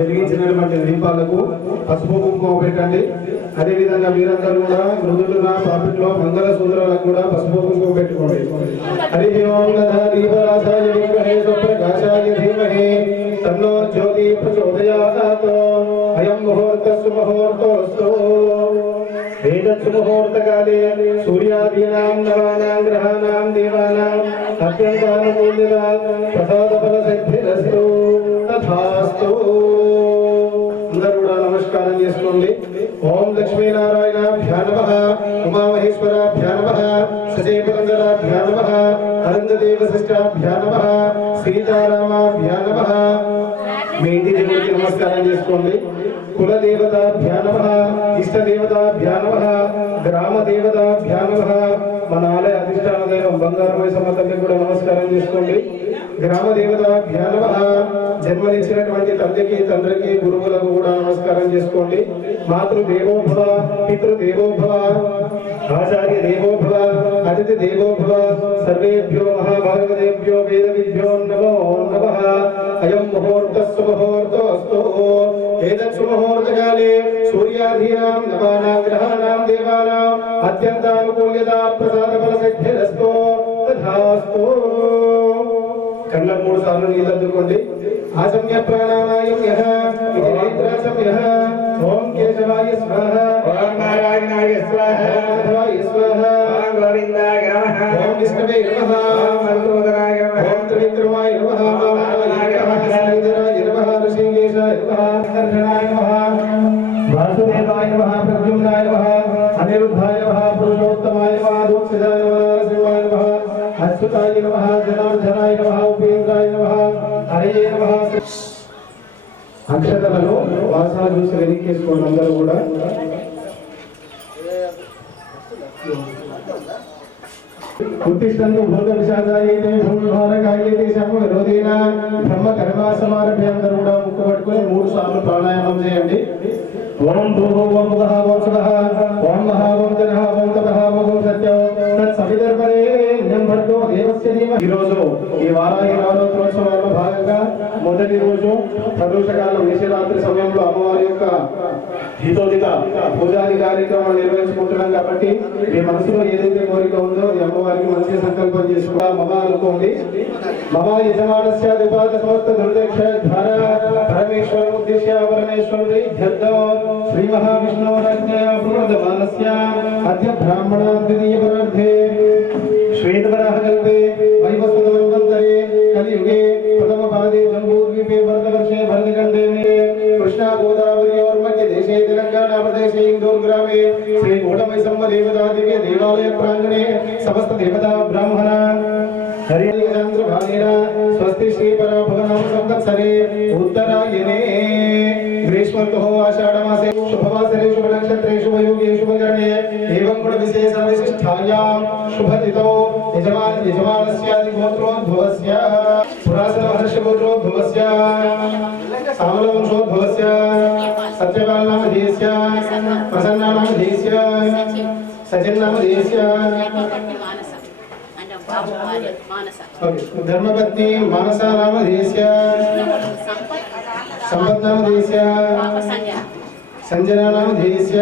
వెలిగించినటువంటి దీపాలకు పసుపు కుంకుమ పెట్టండి. అదే విధంగా మీరందరూ కూడా మృదులున్న పాపిట్లో మంగళ సూత్రాలకు కూడా పసుపు కుంకుమ పెట్టుకోండి. హరి ఓం దీపరాసాయ విద్మహే స్వప్రకాశాయ ధీమహి తన్నో జ్యోతి ప్రచోదయాత్. అయం ముహూర్తస్సు ముహూర్తోస్తు. వేదస్సు ముహూర్తకాలే సూర్యాదీనాం నవానాం గ్రహాణాం దేవానాం అత్యంతానుకూల్యత ప్రసాద ఫల సిద్ధిరస్తు తథాస్తు. అందరూ కూడా నమస్కారం చేసుకోండి. ఓం లక్ష్మీనారాయణాభ్యా నమః, ఉమామహేశ్వరాభ్యా నమః, సజీవనందనాభ్యా నమః, అనంతదేవ సృష్టాభ్యా నమః, సీతారామాభ్యా నమః. మీ ఇంటి దేవుడికి నమస్కారం చేసుకోండి. కులదేవతాభ్యా నమః, ఇష్టదేవతాభ్యా నమః, గ్రామదేవతాభ్యా నమః. మన ఆలయ అధిష్టాన దైవం బంగారు మైసమ్మ తల్లికి కూడా నమస్కారం చేసుకోండి. గ్రామదేవతాభ్యా నమః. జన్మనిచ్చినటువంటి తల్లికి తండ్రికి గురువులకు కూడా నమస్కారం చేసుకోండి. మాతృదేవోభవ, పితృదేవోభవ, ఆచార్య దేవోభవ, అతిథి దేవోభవ. సర్వేభ్యో మహాభాగవతేభ్యో వేదవిభ్యో నమో నమః. అయం ముహూర్తస్సు ముహూర్తోస్తు. एतत् सुमुहूर्तकाले सूर्याधीनां नवानां ग्रहाणां देवानाम् अत्यन्तानुकूल्यता प्रसादफलसिद्धिरस्तु तथास्तु कण्ण 3 सार्लु नीलद्दुकोंडि आसम्य प्राणानायं यः इति नेत्रासं यः ओम केशवाय स्वाहा ओम नारायणाय स्वाहा ओम माधवाय स्वाहा ओम गोविन्दाय नमः ओम विष्णवे नमः ओम मधुसूदनाय नमः ओम त्रिविक्रमाय नमः ओम नारायणाय नमः श्रीधराय नमः ऋषिकेशाय नमः दर्शनाय नमः वासुदेवाय नमः प्रद्युम्नाय नमः अनिरुद्धाय नमः पुरुषोत्तमाय नमः दूक्षिताय नमः नरसिंहाय नमः अच्युताय नमः जनार्दनाय नमः उपेन्द्राय नमः हरये नमः అక్షతలను వాసన చూసి వెనక్కేసుకోండి అందరూ కూడా ఉత్తిష్టంతు భూత విషాదాయతే భూమిభారకాయతే సర్వ విరోధేన బ్రహ్మ కర్మాసమారభ్య అందరూ కూడా ముక్కు పట్టుకొని 3 సార్లు ప్రాణాయామం చేయండి ఓం భూభో ఓం భువః ఓం సువః ఓం మహా ఓం జనః ఓం తపః ఓం సత్యం తత్ సవితర్పరేణ్యం భర్గో దేవస్య ధీమహి. ఈ రోజు ఈ వారాహి నవరాత్రోత్సవాల్లో భాగంగా మొదటి రోజు ప్రదోషకాలం నిశరాత్రి సమయంలో అమ్మవారి యొక్క హితోదిత పూజాది కార్యక్రమాలు నిర్వహించుకుంటున్నాం కాబట్టి మీ మనసులో ఏదైతే కోరిక ఉందో అది అమ్మవారికి మంచి సంకల్పం చేసుకుంటా మమ అనుకోండి. మమ యజమానస్య ఉపాద సమస్త దుర్దక్ష ధార పరమేశ్వర ఉద్దేశ్య పరమేశ్వరి ధ్యర్థ శ్రీ మహావిష్ణురజ్ఞయ ప్రవర్ధమానస్య అద్య బ్రాహ్మణ ద్వితీయ పరార్థే శ్వేతవరాహ కల్పే వైవస్వతమంతరే కలియుగే ప్రథమ పాదే జంబూద్వీపే భరతవర్షే భరతఖండే కృష్ణా గోదావరి మధ్య దేశే తెలంగాణ ప్రదేశే ఇందోర్ గ్రామే శ్రీ గూఢమైసమ్మ దేవతాదివ్య దేవాలయ ప్రాంగణే సమస్త దేవతా బ్రాహ్మణ హరిచంద్ర భాగేన స్వస్తి శ్రీ పరాభవనామ సంవత్సరే ఉత్తరాయణే గ్రీష్మర్తుః ఆషాఢమాసే శుభవాసరే శుభనక్షత్రే శుభయోగే శుభకరణే ఏవం గుణ విశేష విశిష్టాయాం శుభతిథౌ యజమానస్యాది గోత్రోద్భవస్య పురాసన మహర్షి గోత్రోద్భవస్య సామల వంశోద్భవస్య సత్యపాల నామధేయస్య ప్రసన్న నామధేయస్య సచిన్ నామధేయస్య ధర్మపత్ని మానస నామధేయస్య సంపత్ నామధేయస్య సంజన నామధేయస్య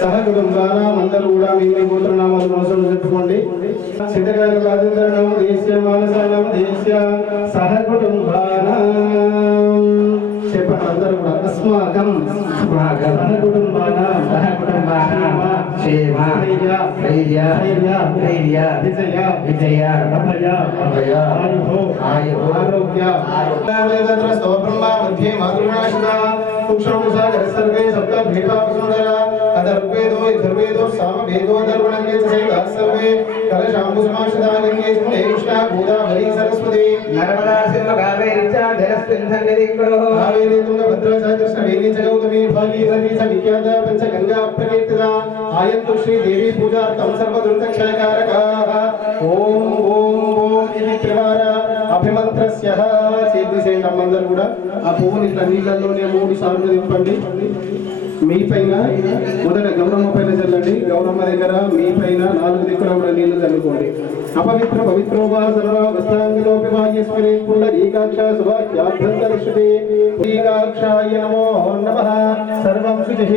సహ కుటుంబానాం అందరూ కూడా మీ గోత్రనామాలు మనసులో చెప్పుకోండి. సిద్ధగారు రాజేంద్ర నామధేయస్య మానస నామధేయస్య సహ కుటుంబానాం చెప్పండి అందరూ కూడా అస్మాకం సహ కుటుంబానాం క్షేమ ధైర్య విజయ అభయ ఆరోగ్య బ్రహ్మ మధ్యే మాతృనాశిత సూక్ష్మసాగర సర్వే సప్త భేదాపసుందర అదర్వేదో యథర్వేదో సామవేదో దర్వణంగే సైతాః సర్వే కలశాంబు సమాశ్రితా గంగే సునే కృష్ణా గోదావరి సరస్వతి నర్మదా సింధు కావేరీ చ జలస్కంధం నదీకరో కావేరీ తుంగభద్రా చ కృష్ణవేణీ చ గౌతమీ భాగీరథీ చ విఖ్యాత పంచగంగా ప్రకీర్తిత ఆయంతు శ్రీ దేవి పూజార్థం సర్వదుర్దక్షయకారకాః ఓం ఓం ఓం ఇది త్రివార అభిమంత్రస్య చేతిసేయండి అందరూ కూడా ఆ పువ్వుని ఇట్లా నీళ్ళల్లోనే 3 సార్లు దింపండి. మీ పైన మొదట గౌరమ్మ పైన చల్లండి. గౌరమ్మ దగ్గర మీ పైన 4 దిక్కుల కూడా నీళ్లు చల్లుకోండి. అపవిత్ర పవిత్రో వా సర్వావస్థాంగలోపి వాయస్మరే పుండరీకాక్ష సువాక్యాభ్యంతరిష్యతే పుండరీకాక్షాయ నమో నమః. సర్వం శుచిః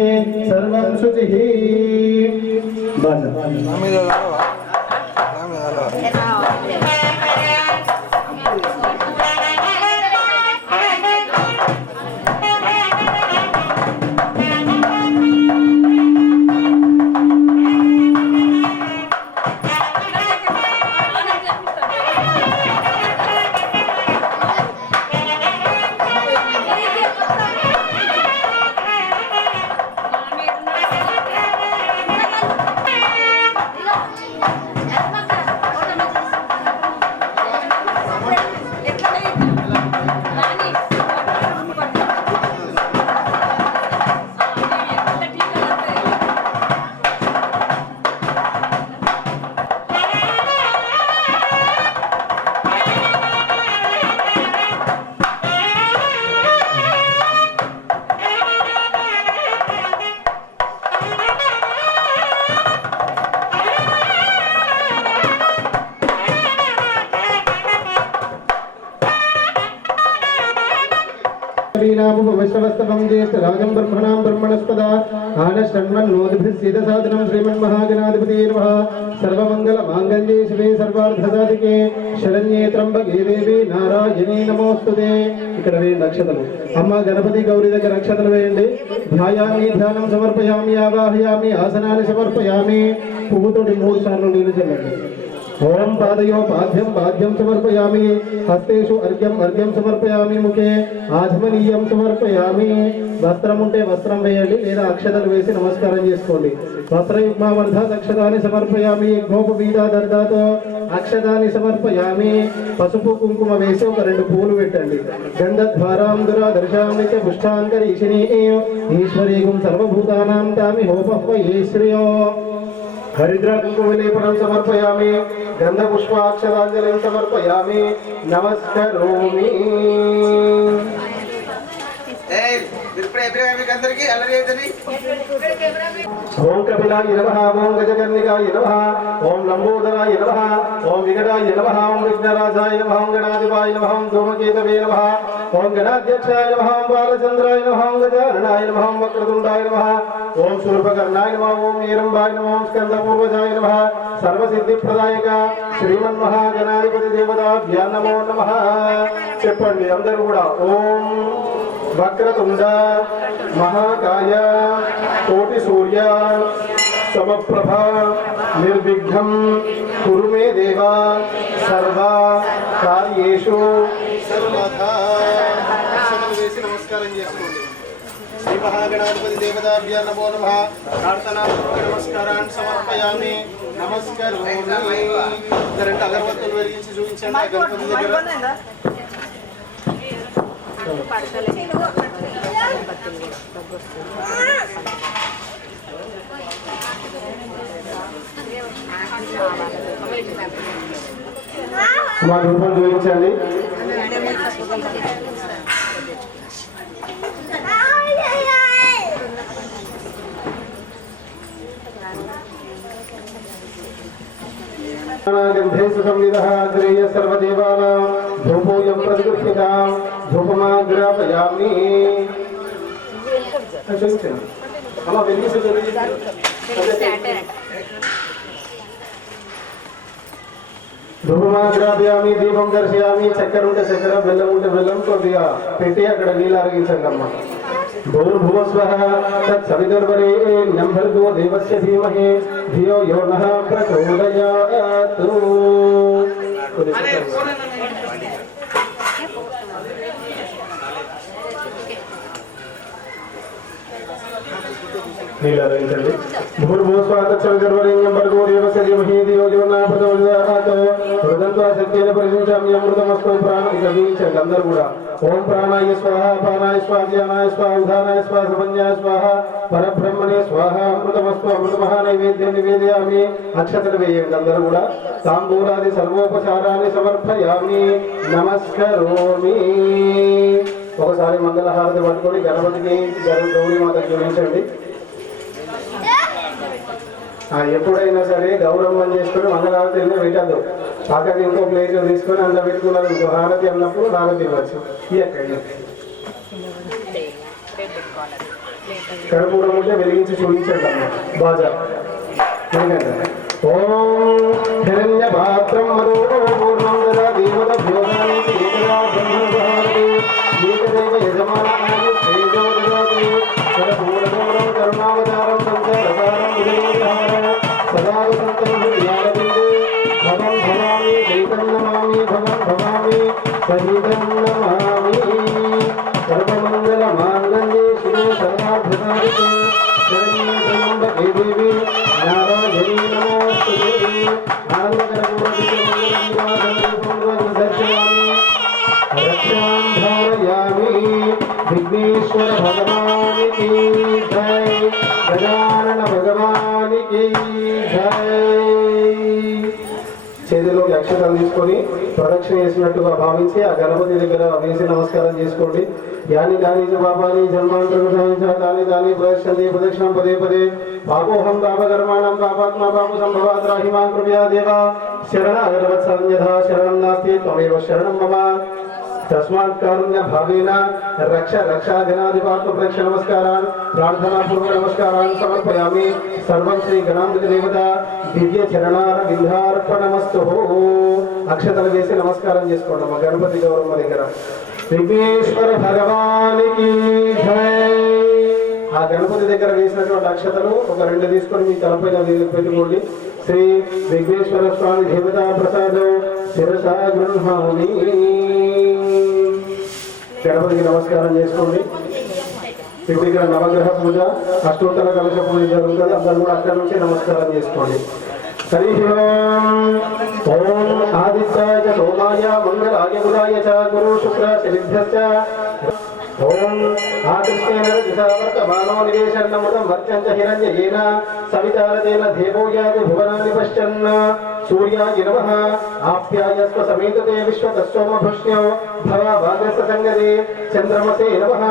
సర్వం శుచిః. బాజా कवीनामुपविश्रवस्तवं ज्येष्ठराजं ब्रह्मणां ब्रह्मणस्पदा आनशृण्वन्नोदिभिः सीदसादनं श्रीमन्महागणाधिपतये नमः। सर्वमङ्गलमाङ्गल्ये शिवे सर्वार्थसाधिके शरण्ये त्र्यम्बके देवी नारायणी नमोस्तुते। ఇక్కడ వేయండి అక్షతలు. అమ్మ గణపతి గౌరీ దగ్గర అక్షతలు వేయండి. ధ్యాయామి ధ్యానం సమర్పయామి ఆవాహయామి ఆసనాన్ని సమర్పయామి. పువ్వుతోటి 3 సార్లు నీళ్లు చల్లండి. ओम पादयो पाद्यम पाद्यम समर्पयामि हस्तेषु अर्घ्यम अर्घ्यम समर्पयामि मुखे आचमनीयम समर्पयामि वस्त्रम ఉంటే వస్త్రం వేయండి లేదా అక్షతలు వేసి నమస్కారం చేసుకోండి వస్త్రయుగ్మవర్ధ అక్షతాని సమర్పయామి గోపవీదాదర్దాతో అక్షతాని సమర్పయామి పసుపు కుంకుమ వేసి ఒక 2 పూలు పెట్టండి గంధద్వారాంధుర దర్శామిత పుష్టాంతరీషిణీ ఈశ్వరీగుం సర్వభూతానాం తామి హోపః ఈశ్వరియో हरिद्रा कुंकुमलेपनं समर्पयामि गंधपुष्पाक्षरांजलिं समर्पयामि नमस्करोमि। ओम कपिलाय नमः ओम गजकर्णिकाय नमः ओम लंबोदराय नमः ओम विकटाय नमः ओम विघ्नराजाय नमः ओम गणाधिपाय नमः ओम धूमकेतवे नमः ओम गणाध्यक्षाय नमः ओम बालचंद्राय नमः ओम गजाननाय नमः ओम वक्रतुंडाय नमः ओम शूर्पकर्णाय नमः ओम वीरंबाय नमः ओम स्कंदपूर्वजाय नमः सर्वसिद्धिप्रदायक श्रीमन्महागणाधिपति देवताभ्यां नमो नमः। చెప్పండి అందరూ కూడా ఓం वक्रतुंड महाकाय कोटि सूर्य समप्रभ निर्विघ्नं कुरु मे देव सर्व कार्येषु सर्वदा। नमस्कार श्री महागणाधिपति देवताभ्यां नमो नमः। प्रार्थना नमस्कारान् समर्पयामि नमस्करोमि। రెండు అగరబత్తులు వెలిగించి చూపించండి గణపతి దగ్గర. మా రూపం చూపించండి. गंधेषु संविदः अग्रेय सर्वदेवानां धूपोऽयं प्रतिगृह्यतां धूपमाग्रापयामि। అమ్మ వెలిగించి ధూపమాగ్రాపయామి దీపం దర్శయామి. చక్కెర ఉంటే చక్కెర బెల్లం ఉంటే బెల్లం కొద్దిగా పెట్టి అక్కడ నీళ్ళు అరగించండి అమ్మ. भूर्भुवस्वः तत्सवितुर्वरेण्यं भर्गो देवस्य धीमहि धियो यो नः प्रचोदयात्। भूर्भुवस्वः तत्सवितुर्वरेण्यं भर्गो देवस्य धीमहि धियो यो नः प्रचोदयात्। हृदन्त्वा सत्येन परिशिंचामि अमृतमस्तु प्राण इति అందరూ కూడా ओम प्राणाय स्वाहा अपानाय स्वाहा ज्ञानाय स्वाहा उदानाय स्वाहा समन्याय स्वाहा परब्रह्मणे स्वाहा अमृतमस्तु अमृतमः नैवेद्यं निवेदयामि। अक्षतలు వేయండి అందరూ కూడా. తాంబూలాది సర్వోపచారాన్ని సమర్పయామి నమస్కరోమి. ఒకసారి మంగళహారతి పట్టుకొని గణపతికి గౌరీ మాతకి చూపించండి. ఎప్పుడైనా సరే గౌరవం చేసుకుని మంగళహారతి వెళ్ళి పెట్టద్దు. పక్కకి ఇంకో ప్లేట్ తీసుకొని అందులో పెట్టుకున్నారు ఇంకో హారతి అన్నప్పుడు హారతి ఇవ్వచ్చు. కర్పూరం ఉంటే వెలిగించి చూపించండి అమ్మ బాజా. ఓం హిరణ్య పాత్రం మధు పూర్ణం గదా దేవత భోగాని ఏకదా బ్రహ్మభారతి ఏకదేవ యజమానాయ తేజో దదాతి కర్పూరగౌరం కరుణావతారం సంసారసారం విజయహార సదా వసంతం హృదయారవిందే భవం భవామి దైవం నమామి భవం భవామి సహితం నమామి. సర్వమంగళ మాంగళ్యే శివే సర్వార్థసాధికే శరణ్యే త్ర్యంబకే దేవి నారాయణీ నమోస్తుతే. రక్షాం ధారయామి. విఘ్నేశ్వర భగవానికి జై. గజానన భగవానికి జై. చేతిలోకి అక్షతాలు తీసుకొని ప్రదక్షిణ చేసినట్టుగా భావించి ఆ గణపతి దగ్గర వేసి నమస్కారం చేసుకోండి. యాని దాని పాపాని జన్మాంతరాని దాని ప్రదక్షిణే ప్రదక్షిణం పదే పదే పాపోహం పాపకర్మాణం పాపాత్మా పాప సంభవాత్ రాహిమాం కృపయా దేవ శరణాగతవత్సల్యథా శరణం నాస్తి త్వమేవ శరణం మమ. तस्मात् कारुण्य भावेन रक्ष रक्षाधिनाधिपात्म प्रेक्ष नमस्कारान् प्रार्थना पूर्वक नमस्कारान् समर्पयामि। सर्वं श्री गणाधिपति देवता दिव्य चरणार विंधार्पणमस्तु। अक्षतल वेसी नमस्कारं చేసుకోండి మా గణపతి గౌరమ్మ దగ్గర। విఘ్నేశ్వర భగవానికి జై। ఆ గణపతి దగ్గర వేసినటువంటి అక్షతలు ఒక రెండు తీసుకొని మీ తలపైన పెట్టుకోండి। శ్రీ విఘ్నేశ్వర స్వామి దేవతా ప్రసాదం శిరసా గృహామి। గణపతికి నమస్కారం చేసుకోండి। ఇప్పుడు ఇక్కడ నవగ్రహ పూజ అష్టోత్తర కలశ పూజ జరుగుతుంది, అందరూ కూడా అక్కడి నుంచి నమస్కారం చేసుకోండి। హరి ఓం ఆదిత్యాయ సోమాయ మంగళాయ బుధాయ చ గురు శుక్ర శనిభ్యశ్చ ఓం ఆకృష్ణేన దిశావర్తమానో నివేశన్నమృతం వర్చంచ హిరణ్యేన సవితారతేన దేవో యాతి భువనాని పశ్చన్న సూర్యాయ నమః ఆప్యాయస్వ సమేతతే విశ్వతస్సోమభృష్ణ్యో భవ భాగస్య సంగదే చంద్రమసే నమః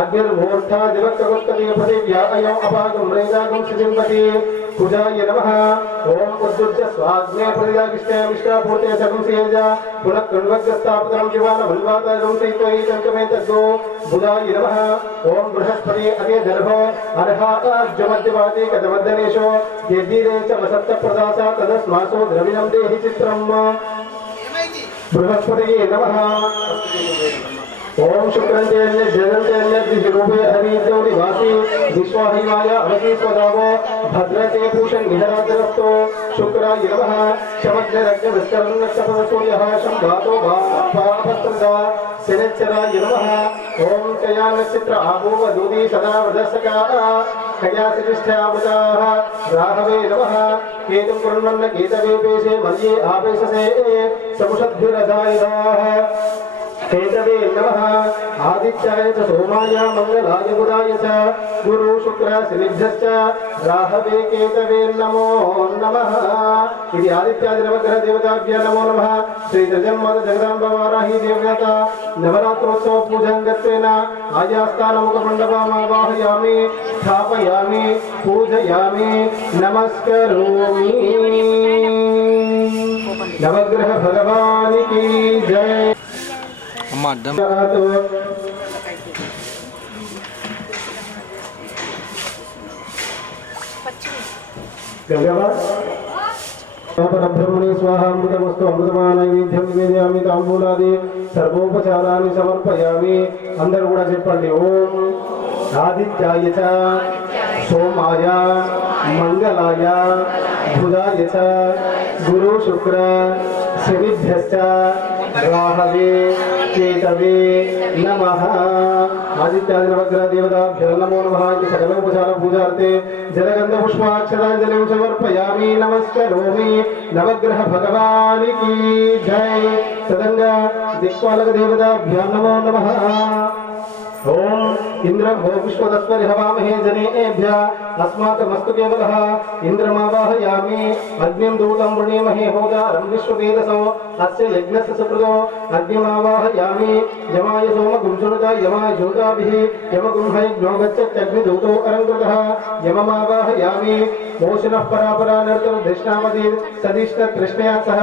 అగ్నిర్మూర్ధా దివక్తగుప్తతే పృథివ్యా అయం అపాగం రేజాగం సిజింపతి కుజాయ నమః ఓం ఉద్దుర్జ స్వాగ్నే ప్రతిదాగిష్టే విష్టాపూర్తే సగంసేజ పునః కణ్వగ్రస్తాపదం జివాన వల్వాతగం సైత్వై చంకమే తగ్గో బుధాయ నమః ఓం బృహస్పతి అదే దర్భో అర్హాజ్యమధ్యవాది కదమద్దనేశో యద్దీరే చ వసత్త ప్రదాస తదస్మాసో ద్రవిణం దేహి చిత్రం బృహస్పతి నమః ओम शुक्रांतेन्य जगन्तेन्य दिशरूपे हरिद्योति वासी विश्वाहिमाय अवति स्वदावो भद्रते पूषण निहरादरस्तो शुक्राय नमः शमग्न रक्त विस्तरन्न सपदसूर्यः शंभातो भापत्रदा शनिच्चराय नमः ओम कया नक्षत्र आभूव दूदी सदा वदस्सका कया सिष्ठ्यामृताः राहवे नमः केतुं कुर्वन्न केतवेपेशे मल्ये आपेशसे समुषद्भिरधायिताः केतवे नमः आदित्याय च सोमाय मंगलाय बुधाय च गुरु शुक्र शनिभ्यश्च राहवे केतवे नमो नमः। इति आदित्यादि नवग्रह देवताभ्यो नमो नमः। श्री जगन्माता जगदांबा वाराही देवता नवरात्रोत्सव पूजांगत्वेन आयास्थानमुखमण्डपमावाहयामि स्थापयामि पूजयामि नमस्करोमि। नवग्रह भगवान की जय। अम्मा ब्रह्मणे स्वाहा अमृतमस्तु अमृतमान नैवेद्यं निवेदयामि तांबूलादि सर्वोपचाराणि समर्पयामि। अंदर కూడా చెప్పండి ఓం ఆదిత్యాయ చ సోమాయ మంగళాయ బుధాయ చ గురు శుక్ర శనిభ్యశ్చ राहवे केतवे नमः। आदित्यादि नवग्रह देवताभ्यो नमो नमः। सकलोपचार पूजार्थे जलगंध पुष्पाक्षरांजलिं समर्पयामि नमस्करोमि। नवग्रह भगवान की जय। सदंगा दिक्पालक देवताभ्यो नमो नमः। ओम इंद्रं भो विश्वदस्परि हवामहे जनेभ्यः अस्माकमस्तु केवलः इंद्रमावाहयामि। अग्निं दूतं वृणीमहे होदारं विश्ववेदसो अस्य यज्ञस्य सुकृतो अग्निमावाहयामि। यमाय सोमगुं सुनुता यमाय ज्योताभिः यमगुं हयज्ञो गच्छत्यग्निदूतो अलङ्कृतः यममावाहयामि। मोषणः परापरा नर्तन दृष्णामति सदिष्टतृष्णया सह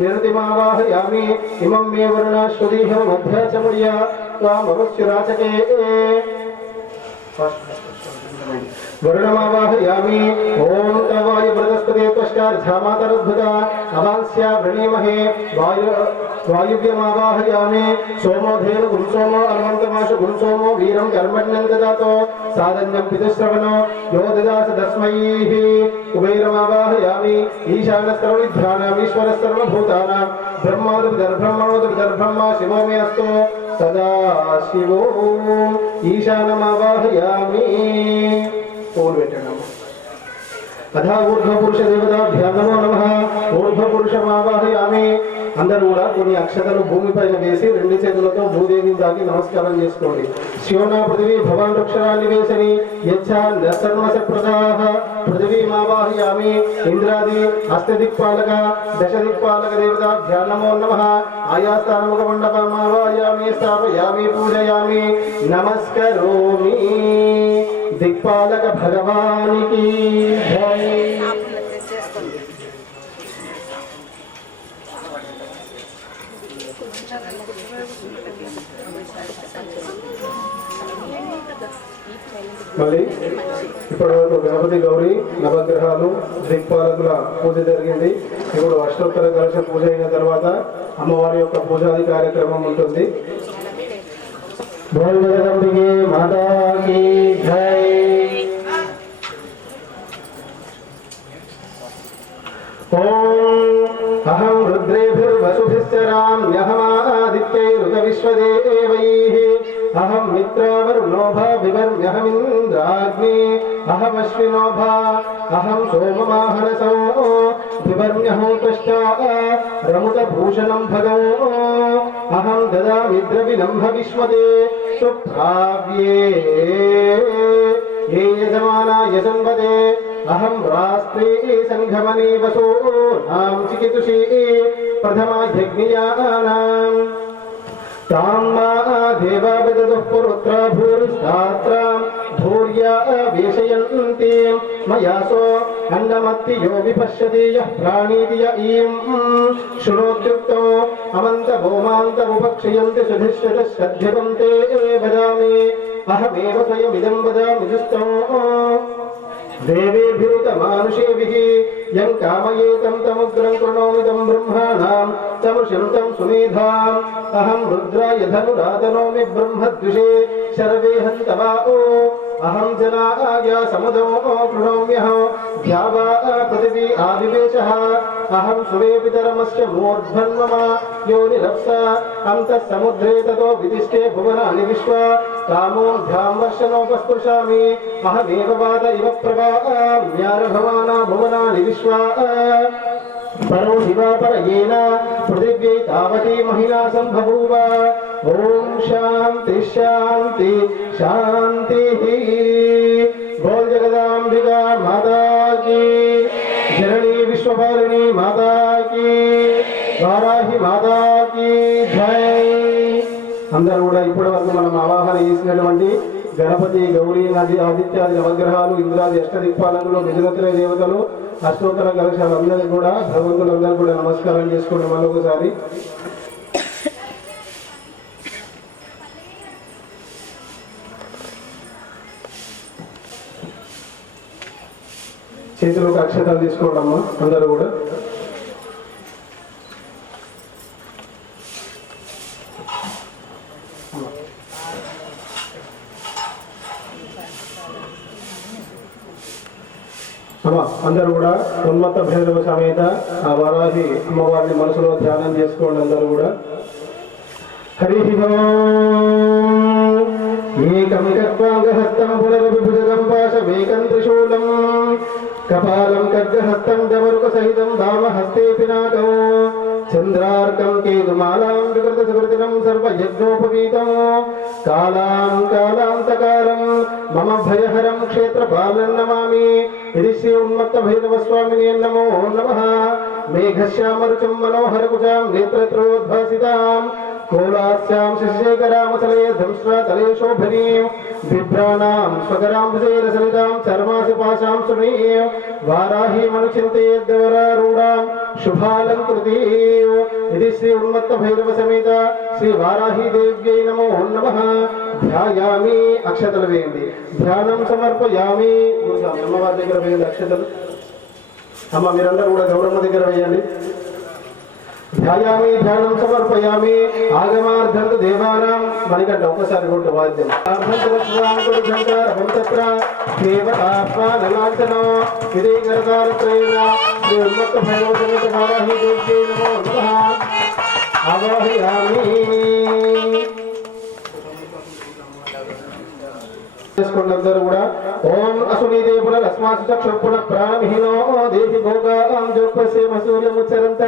निरतिमावाहयामि। इमं मे वरुणाश्वदीहमध्य च मुड्या त्वामवस्युराचके वरुणमावाहयामि। ओम तवाय बृहस्पते त्वष्टार्धामातरद्भुता अवांस्या वृणीमहे वायुव्यमावाहयामि। सोमो धेनु गुं सोमो अन्वन्तमाशु गुं सोमो वीरं कर्मण्यं ददातो साधन्यं पितुश्रवणो यो ददास तस्मैः कुबेरमावाहयामि। ईशानस्तर्वनिध्यानामीश्वरस्तर्वभूतानां ब्रह्मादुर्ब्रह्मणोदुर्ब्रह्मा शिवो मे अस्तु सदा शिवो ईशानमावाहयामि। अथा ऊर्ध्वपुरुष देवताभ्यो नमो नमः। ऊर्ध्वपुरुषमावाहयामि। అందరూ కూడా కొన్ని అక్షతలు భూమిపైన వేసి రెండు చేతులతో భూదేవిని తాకి నమస్కారం చేసుకోండి। శివనా పృథివీ భవాన్ వృక్షరాన్ని వేసని యచ్చా నర్సర్వస ప్రదాహ పృథివీమావాహయామి। ఇంద్రాది అష్టదిక్పాలక దశదిక్పాలక దేవతాభ్యో నమో నమః। ఆయాస్థానముఖ మండపమావాహయామి స్థాపయామి పూజయామి నమస్కరోమి। దిక్పాలక భగవానికి జై। మళ్ళీ ఇప్పటివరకు గణపతి గౌరీ నవగ్రహాలు దిక్పాలకుల పూజ జరిగింది. ఇప్పుడు అష్టోత్తర కలశ పూజ అయిన తర్వాత అమ్మవారి యొక్క పూజాది కార్యక్రమం ఉంటుంది. బోల్ జగదంబికే మాతా కీ జై. అహం రుద్రేభిర్వసుభిశ్చరామ్యహమాదిత్యైరుత విశ్వదేవైః అహం మిత్రావరుణోభా వివర్మ్యహమింద్రాగ్నే అహమశ్వినోభా అహం సోమమాహనసో వివర్మ్యహోతశ్చ రముతభూషణం భగో అహం దదామి ద్రవిణంభ విశ్వదే సుప్రావ్యే ఏ యజమానాయ సంవదే అహం రాష్ట్రే సంఘమనే వసో నాం చికితుషే ప్రథమాధ్యజ్ఞయానాం తాం మా దేవా విదదుః పురుత్రా భూరిస్తాత్రాం భూర్యా వేషయంతి మయాసో అన్నమత్తి యో విపశ్యతి యః ప్రాణీతి య ఈం శృణోత్యుక్తో అమంత భూమాంత ఉపక్షయంతి సుధిష్ఠితం తే వదామి అహమేవ స్వయమిదం వదామి దుష్టో దేవేభిరుత మానుషేభిః యం కామయేతం తముగ్రం కృణోమిదం బ్రహ్మాణాం తముషం తం సుమేధాం అహం రుద్రాయ ధనురాతనోమి బ్రహ్మద్విషే శర్వేహంతవాఓ అహం జనాయ సముదో కృణోమ్యహం ధ్యావా పృథివీ ఆవివేశః అహం సువేపితరమస్య మూర్ధ్వన్మమ యోనిరప్స అంతః సముద్రే తతో విదిష్టే భువనాని విశ్వ కామోऽధ్యాం వర్షనోపస్పృశామి అహమేవ వాద ఇవ ప్రభామ్యారభవానా భువనాని విశ్వ పరో దివాపరయేన పృథివ్యై తావతి మహిళా సంబభూవ. ఓం శాంతి శాంతి శాంతి. బోల్ జగదాంబికా మాతా కీ, జననీ విశ్వపాలిని మాతా కీ, వారాహి మాతా కీ జై. అందరూ కూడా ఇప్పటి వరకు మనం ఆవాహన చేసినటువంటి గణపతి గౌరీ నది ఆదిత్యాది నవగ్రహాలు ఇంద్రాది అష్టదిక్పాలకులు నిజనత్ర దేవతలు అష్టోత్తర కలశాలందరికీ కూడా భగవంతులందరూ కూడా నమస్కారం చేసుకోండి. మరొకసారి చేతిలోకి అక్షతాలు తీసుకోవడమ్మా అందరూ కూడా. అందరూ కూడా ఉన్మత్త భైరవ సమేత ఆ వారాహి అమ్మవారిని మనసులో ధ్యానం చేసుకోండి అందరూ కూడా. హరి ఏకమికత్వాంగహస్తం పునరవిభుజగం పాశమేకం త్రిశూలం కపాలం ఖడ్గహస్తం డమరుక సహితం వామహస్తే పినాకం చంద్రార్కం కేతుమాలాం వికృత సుకృతినం సర్వయజ్ఞోపవీతం కాలాం కాలాంతకాలం మమ భయహరం క్షేత్రపాలం నమామి. ఇది శ్రీ ఉన్మత్త భైరవ స్వామిని నమో నమః. మేఘశ్యామరుచం మనోహరకుచాం నేత్రత్రోద్భాసితాం కోలాస్యాం శశేఖరామతలే ధంశ్రాతలే శోభనీం బిభ్రాణాం స్వకరాం విజయరసలితాం చర్మాసి పాశాం సునీం వారాహీమనుచింతయేద్వరారూఢాం శుభాలంకృతీం. ఇది శ్రీ ఉన్మత్త భైరవ సమేత శ్రీ వారాహీ దేవ్యై నమో నమః. ధ్యాయామి అక్షతలు వేయండి. ధ్యానం సమర్పయామి. అమ్మవారి దగ్గర వేయండి అక్షతలు. అమ్మ మీరందరూ కూడా గౌరమ్మ దగ్గర వేయండి. ధ్యాయామి ధ్యానం సమర్పయామి. ఆగమార్థంతు దేవానాం మణికంఠ ఒకసారి కొట్టు వాద్యం. దేవతాత్మానలాంఛనో విధికరతారత్రేణ శ్రీ ఉన్మత్త భైరవ సమేత వారాహి దేవ్యై నమో నమః. ఆవాహయామి. అందరూ కూడా ఓం అసునీదే పునరస్మాసు చక్షుః ప్రాణమిహినో దేహి భోగాం జోపస్య మసూర్యముచ్చరంత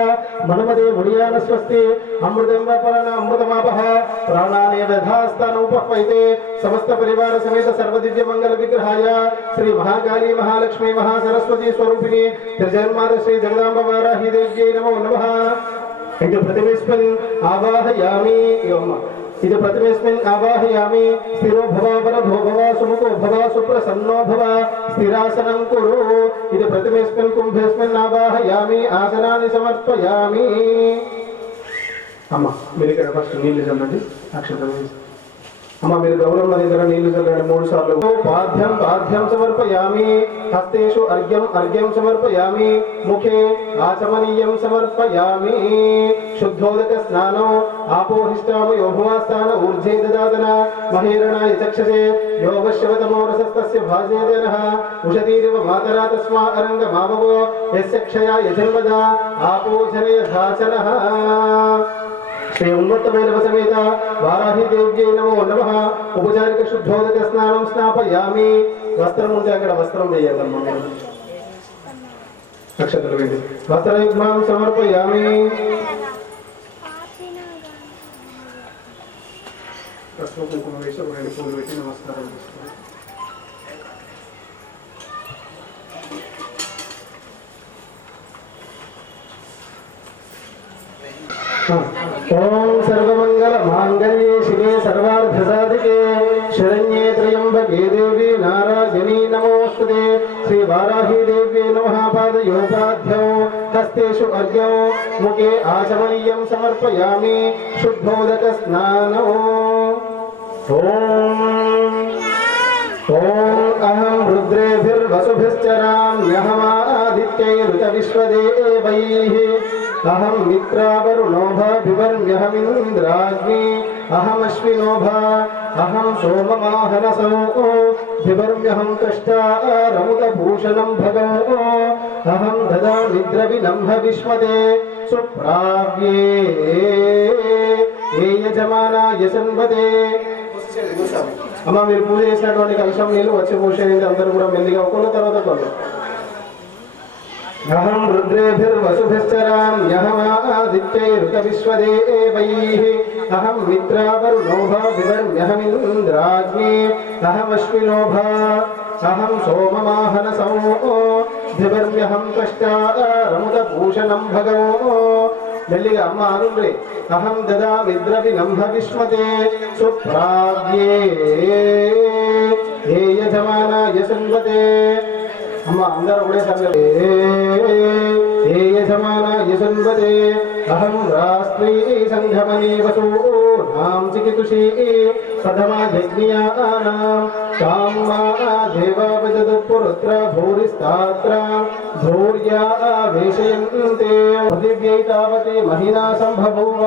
మనమదే ముడియాన స్వస్తి అమృతం వపరణ అమృతమాపః ప్రాణానే వధాస్తానోపహ్వైతే సమస్త పరివార సమేత సర్వదివ్య మంగళ విగ్రహాయ శ్రీ మహాకాళీ మహాలక్ష్మీ మహాసరస్వతి స్వరూపిణి త్రిజన్మాత శ్రీ జగదాంబ వారాహి దేవ్యై నమో నమః. ఇది ప్రతిమేస్మిన్ ఆవాహయామి. ఇది ప్రతిమేస్మిన్ ఆవాహయామి. స్థిరో భవ వరదో భవ సుముఖో భవ సుప్రసన్నో భవ స్థిరాసనం కురు. ఇది ప్రతిమేస్మిన్ కుంభేస్మిన్ ఆవాహయామి. ఆసనాన్ని సమర్పయామి. అమ్మ మీరు ఇక్కడ ఫస్ట్ నీళ్ళు చల్లండి. అక్షతలు అమ్మ మీరు గౌరవం దగ్గర నీళ్లు చల్లండి 3 సార్లు. పాద్యం పాద్యం సమర్పయామి, హస్తేషు అర్ఘ్యం అర్ఘ్యం సమర్పయామి, ముఖే ఆచమనీయం సమర్పయామి. శుద్ధోదక స్నానం ఆపోహిష్టాము యోభువాస్థాన ఊర్ధ్వే దదాతన మహేరణాయ చక్షసే యోగశ్యవతమోరసస్తస్య భాజేదనః ఉషతీరివ మాతరా తస్మా అరంగ మావవో యస్య క్షయాయ జన్మదా ఆపోజనయ ధాచనః. శ్రీ ఉన్మత్తమైనవ సమేత వారాహి దేవ్యై నమో నమః. ఉపచారిక శుద్ధోదక స్నానం స్నాపయామి. వస్త్రం ఉంటే అక్కడ వస్త్రం వేయాలమ్మా. నక్షత్రం వేయండి. వస్త్రయుగ్మం సమర్పయామి. కుంకుమ వేసి 2 పూలు పెట్టి నమస్కారం చేసుకోండి. ఓం సర్వమంగళ మాంగళ్యే శివే సర్వార్థసాధికే శరణ్యే త్రయంబకే దేవి నారాయణీ నమోస్తుతే. శ్రీ వారాహి దేవ్యై నమః. పాదయోపాధ్యౌ హస్తేషు అర్ఘ్యం ముఖే ఆచమనీయం సమర్పయామి. శుద్ధోదక స్నానో. ఓం అహం రుద్రేభిర్వసుభిశ్చరామ్యహమాదిత్యైరుత విశ్వదేవైః. అహం మిత్రావరుణోభివర్మ్యహమింద్రాగ్ని. అహమశ్వినోభా అహం సోమమాహనసో భివర్మ్యహం కష్టారముదభూషణం భగో. అహం దదామి ద్రవిణంహ విశ్వదే సుప్రావ్యే ఏ యజమానాయ సన్వదే. అమ్మ మీరు పూజ చేసినటువంటి కలశం నీళ్ళు వచ్చి పోసేయండి. అందరూ కూడా మెల్లిగా ఒకళ్ళ తర్వాత ఒకళ్ళు. అహం రుద్రేభిర్వసుభిశ్చరామ్యహమాదిత్యైరుత విశ్వదేవైః. అహం మిత్రావరుణోభా వివర్మ్యహమింద్రాగ్ని. అహమశ్వినోభా అహం సోమమాహనసో భివర్మ్యహం కష్టారముదభూషణం భగో. మెల్లిగా అమ్మ ఆరుండ్రి. అహం దదామి ద్రవిణంహ విశ్వదే సుప్రావ్యే ఏ యజమానాయ సన్వతే. అమ్మ అందరూ ఒకటేసారి ఏ యజమానాయ సన్వతే. అహం రాష్ట్రీ సంఘమనీ వసూనాం చికితుషీ ప్రథమాయజ్ఞానాం కామ్మా దేవావజదు పురుత్ర భూరిస్తాత్ర ధూర్యా వేషయంతే పృథివ్యై తావతి మహినా సంభభూవ.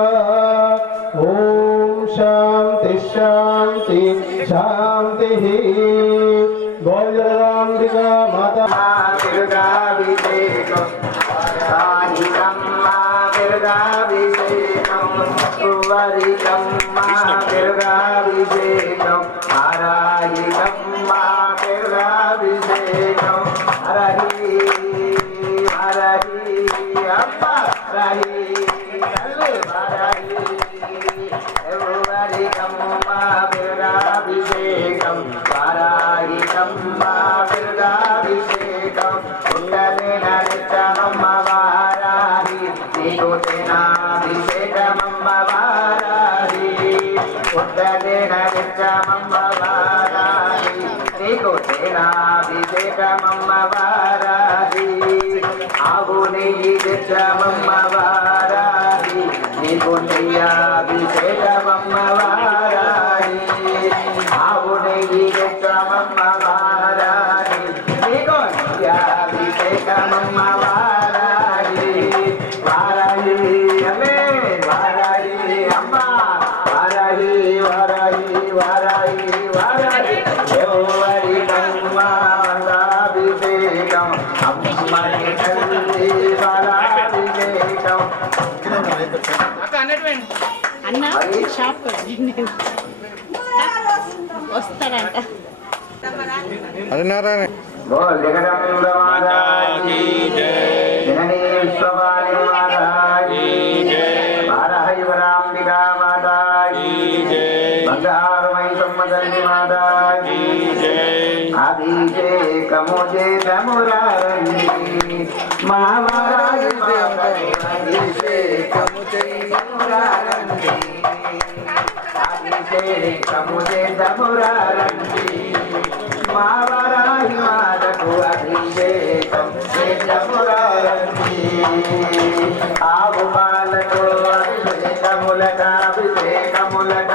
ఓం శాంతి శాంతి శాంతి. గోవిందాంబికా మాతా దుర్గాభిషేకం రాహికమ్మా దుర్గాభిషేకం సువరికమ్మా దుర్గాభిషేకం హరాయికమ్మా దుర్గాభిషేకం హరహి హరహి అమ్మ హరహి తల్లి హరహి సువరికమ్మా దుర్గాభిషేకం హరాయికమ్మా దుర్గాభిషేకం ఉండలేన నిత్యమమ్మ వారాహి నీకు తేనాభిషేకమమ్మ వారాహి. ఉండలేన నిత్యమమ్మ వారాహి నీకు తేనాభిషేకమమ్మ వారాహి. ఆవు నెయ్యి తెచ్చమమ్మ వారాహి నీకు నెయ్యాభిషేకమమ్మ వారాహి. ఆవు నెయ్యి తెచ్చమమ్మ వారాహి నీకు నెయ్యాభిషేకమమ్మ వారాహి. వారాహి అమ్మే వారాహి అమ్మ వారాహి వారాహి వారాహి వారాహి ఎవరికమ్మ వరాభిషేకం అమ్మని తల్లి వరాభిషేకం. అన్న షాప్ వస్తాడంట. అదినారాయణ बोल जगदम्ब माता की जय, जननी विश्ववाणी माता की जय, वाराही वरांबिका माता की जय, बंगारमयी सम्मदल्ली माता की जय. अभिषेकमुझे तमुरारण्ये महावाराही माता अभिषेकमुझे तमुरारण्ये. अभिषेकमुझे तमुरारण्ये महावाराही मातకు అభిషేకం చేతమురారండి. ఆవు పాలతో అభిషేకములక అభిషేకములక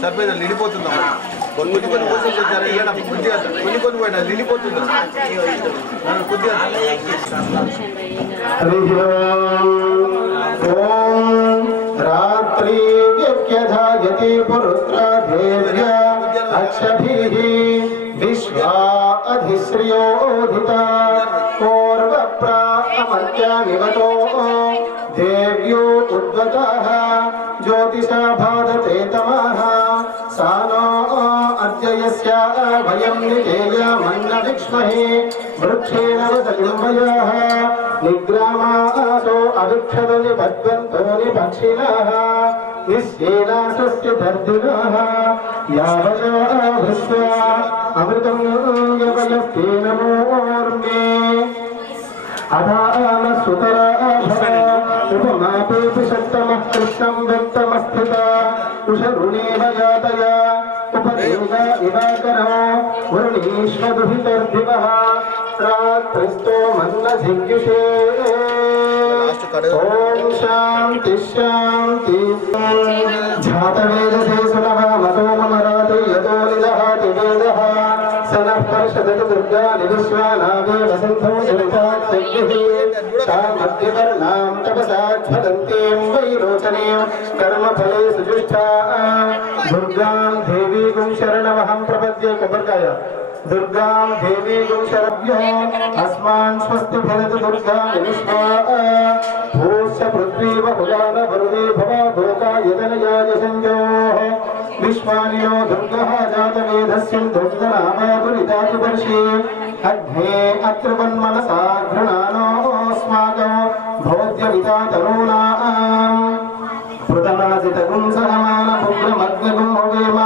సరిపోయిందా నిండిపోతుందా కొన్ని పోసేసారు కొన్ని పోయినా నిండిపోతుందా కొద్దిగా రాత్రి వ్యధ్యధాయతే పురుత్రా దేవ్య అక్షభిః విశ్వా అధిశ్రియోధిత పూర్వప్రామత్యానివతో దేవ్యో ఉద్వతః జ్యోతిషా భారతే తమః సానో అద్యయస్య వయం నిజేయామన్న విక్ష్మహే వృక్షేణ వదలింబయాః నిగ్రామాసో అవిక్షత నిబధ్వంతో నిపక్షిణః నిశ్యేనాసస్య దర్దినః యావజా భృత్వా అమృతం యవయస్తేన మూర్మే అధాన సుతరాభవ ఉపమాపేపి షట్టమః కృష్ణం వ్యక్తమస్థిత ఉషరుణేవ జాతయ ఉపదేవ ఇవాకరో వరుణీష్మదుహితర్దివః రాత్రిస్తో మన్నజిజ్ఞుషే ఓం శాంతి శాంతి జాతవేదసే సునవామతో మమ రాతే యతో నిదహాతి వేదః సనః పర్షదతి దుర్గాని విశ్వానావే వసంతో జగతాత్సవ్యః తామద్యవర్ణాం తపసాజ్వలంతీం వైరోచనీం కర్మఫలే సుజుష్ఠా దుర్గాం దేవీగుం శరణమహం ప్రపద్యే కొబ్బరికాయ దుర్గాం దేవీగుం శరభ్యో అస్మాన్ స్వస్తి భరతు దుర్గాని విశ్వా भूस्य पृथ्वी बहुलान वरुदे भवा भोका यदनयाय संजोः विश्वानिनो दुर्गः जातवेदस्यं दुर्गनामादुरितातिवर्षे अग्ने अत्र वन्मनसा घृणानोऽस्माकं भवद्यमिता तनूनाम् पृतनाजितगुं सहमानमुग्रमग्निगुं भवेम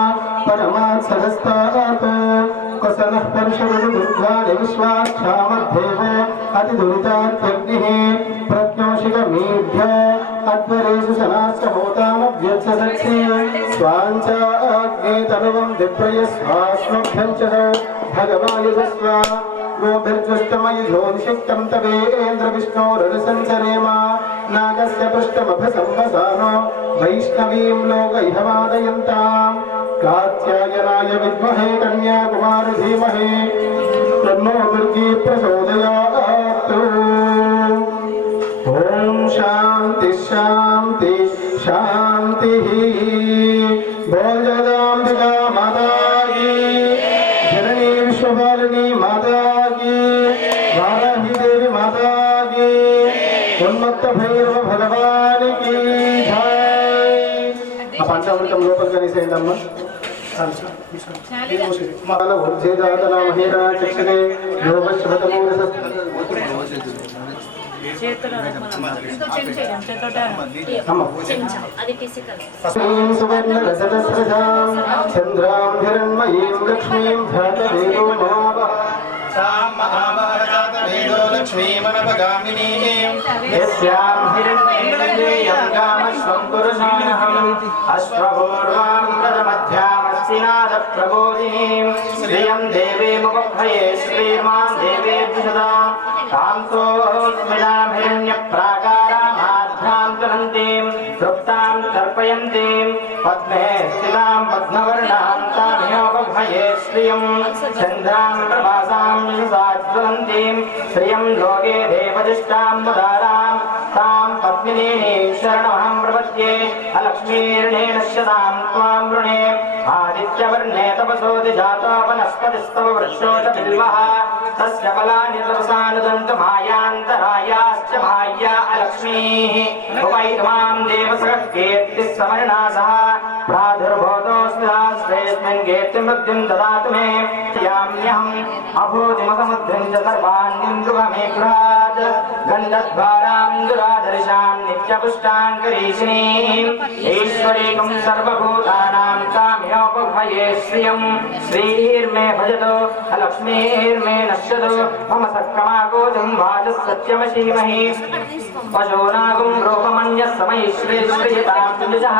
परमात् सदस्तात् कसनः पर्षदुर्गानि विश्वाक्षामद्धेव अतिदुरितात्यग्निः प्रत्योषिकमीभ्य अध्वरेषु सनास्य होतामभ्यत्ससत्सि स्वाञ्च अग्ने तनुवं दिप्रयस्वास्मभ्यं च भगवायुधस्व गोभिर्जुष्टमयुधोनिषिक्तं तवेन्द्रविष्णोरनुसञ्चरेम नागस्य पृष्ठमभसंवसानो वैष्णवीं लोकैहवादयन्ताम् कात्यायनाय विद्महे कन्याकुमारि धीमहि तन्नो दुर्गी प्रचोदयात्। ॐ शान्ति शान्ति शान्तिः। बोल जगदाम्बिका माता की, जननी विश्वपालिनी माता की, वाराही देवी माता की, उन्मत्त भैरव भगवान की जय। పంచామృతం లోపల కనిసేయండి అమ్మ. మాల ఊర్జేదాతన మహేరా చక్షనే యోగశ్వతమూరస సువర్ణ రజతస్రజాం చంద్రాం హిరణ్మయీం లక్ష్మీం ధ్యాతవేదో మహావః సాం మహావహజాతవేదో లక్ష్మీమనపగామినీం యస్యాం హిరణ్యేయం కామశ్వం పురుషానహం అశ్వపూర్వాం ప్రథమధ్యామస్తినాద ప్రబోధినీం శ్రియం దేవీముపభయే శ్రీమాన్ దేవేభ్యసదా కాంతోస్మిదాం హిరణ్యప్రాకారామాధ్యాం తురంతీం తృప్తాం తర్పయంతీం పద్మే స్థితాం పద్మవర్ణాం తామియోపభయే శ్రియం చంద్రాం ప్రభాసాం సాజ్వలంతీం శ్రియం లోకే దేవదిష్టాం ముదారాం తాం పద్మినీం శరణమహం ప్రపద్యే అలక్ష్మీర్ణేన శతాం త్వాం వృణే ఆదిత్యవర్ణే తపసోది జాతో వనస్పతిస్తవ వృక్షో చ బిల్వః తస్య ఫలాని తపసానుదంతు మాయాంతరాయాశ్చ బాహ్యా అలక్ష్మీః ఉపైతమాం దేవసగః కీర్తిః సమర్ణాసః ప్రాదుర్భూతోऽస్మి శాస్త్రేऽస్మిన్ కీర్తిం మృత్యుం దదాతు మే యామ్యహం అభూతిమసముద్ధిం చ సర్వాన్నింద్రువమే గృహాత్ గంధద్వారాం దురాదర్శాం నిత్యపుష్టాన్ కరీషిణీం ఈశ్వరీకం సర్వభూతానాం కామ్యోపభయే శ్రియం శ్రీర్మే భజతో లక్ష్మీర్మే నశ్యతో మమ సక్కమాగోజం వాచः సత్యమశీమహి పశూనాగం రూపమన్యः సమయిశ్రీశ్రియతాం తుజః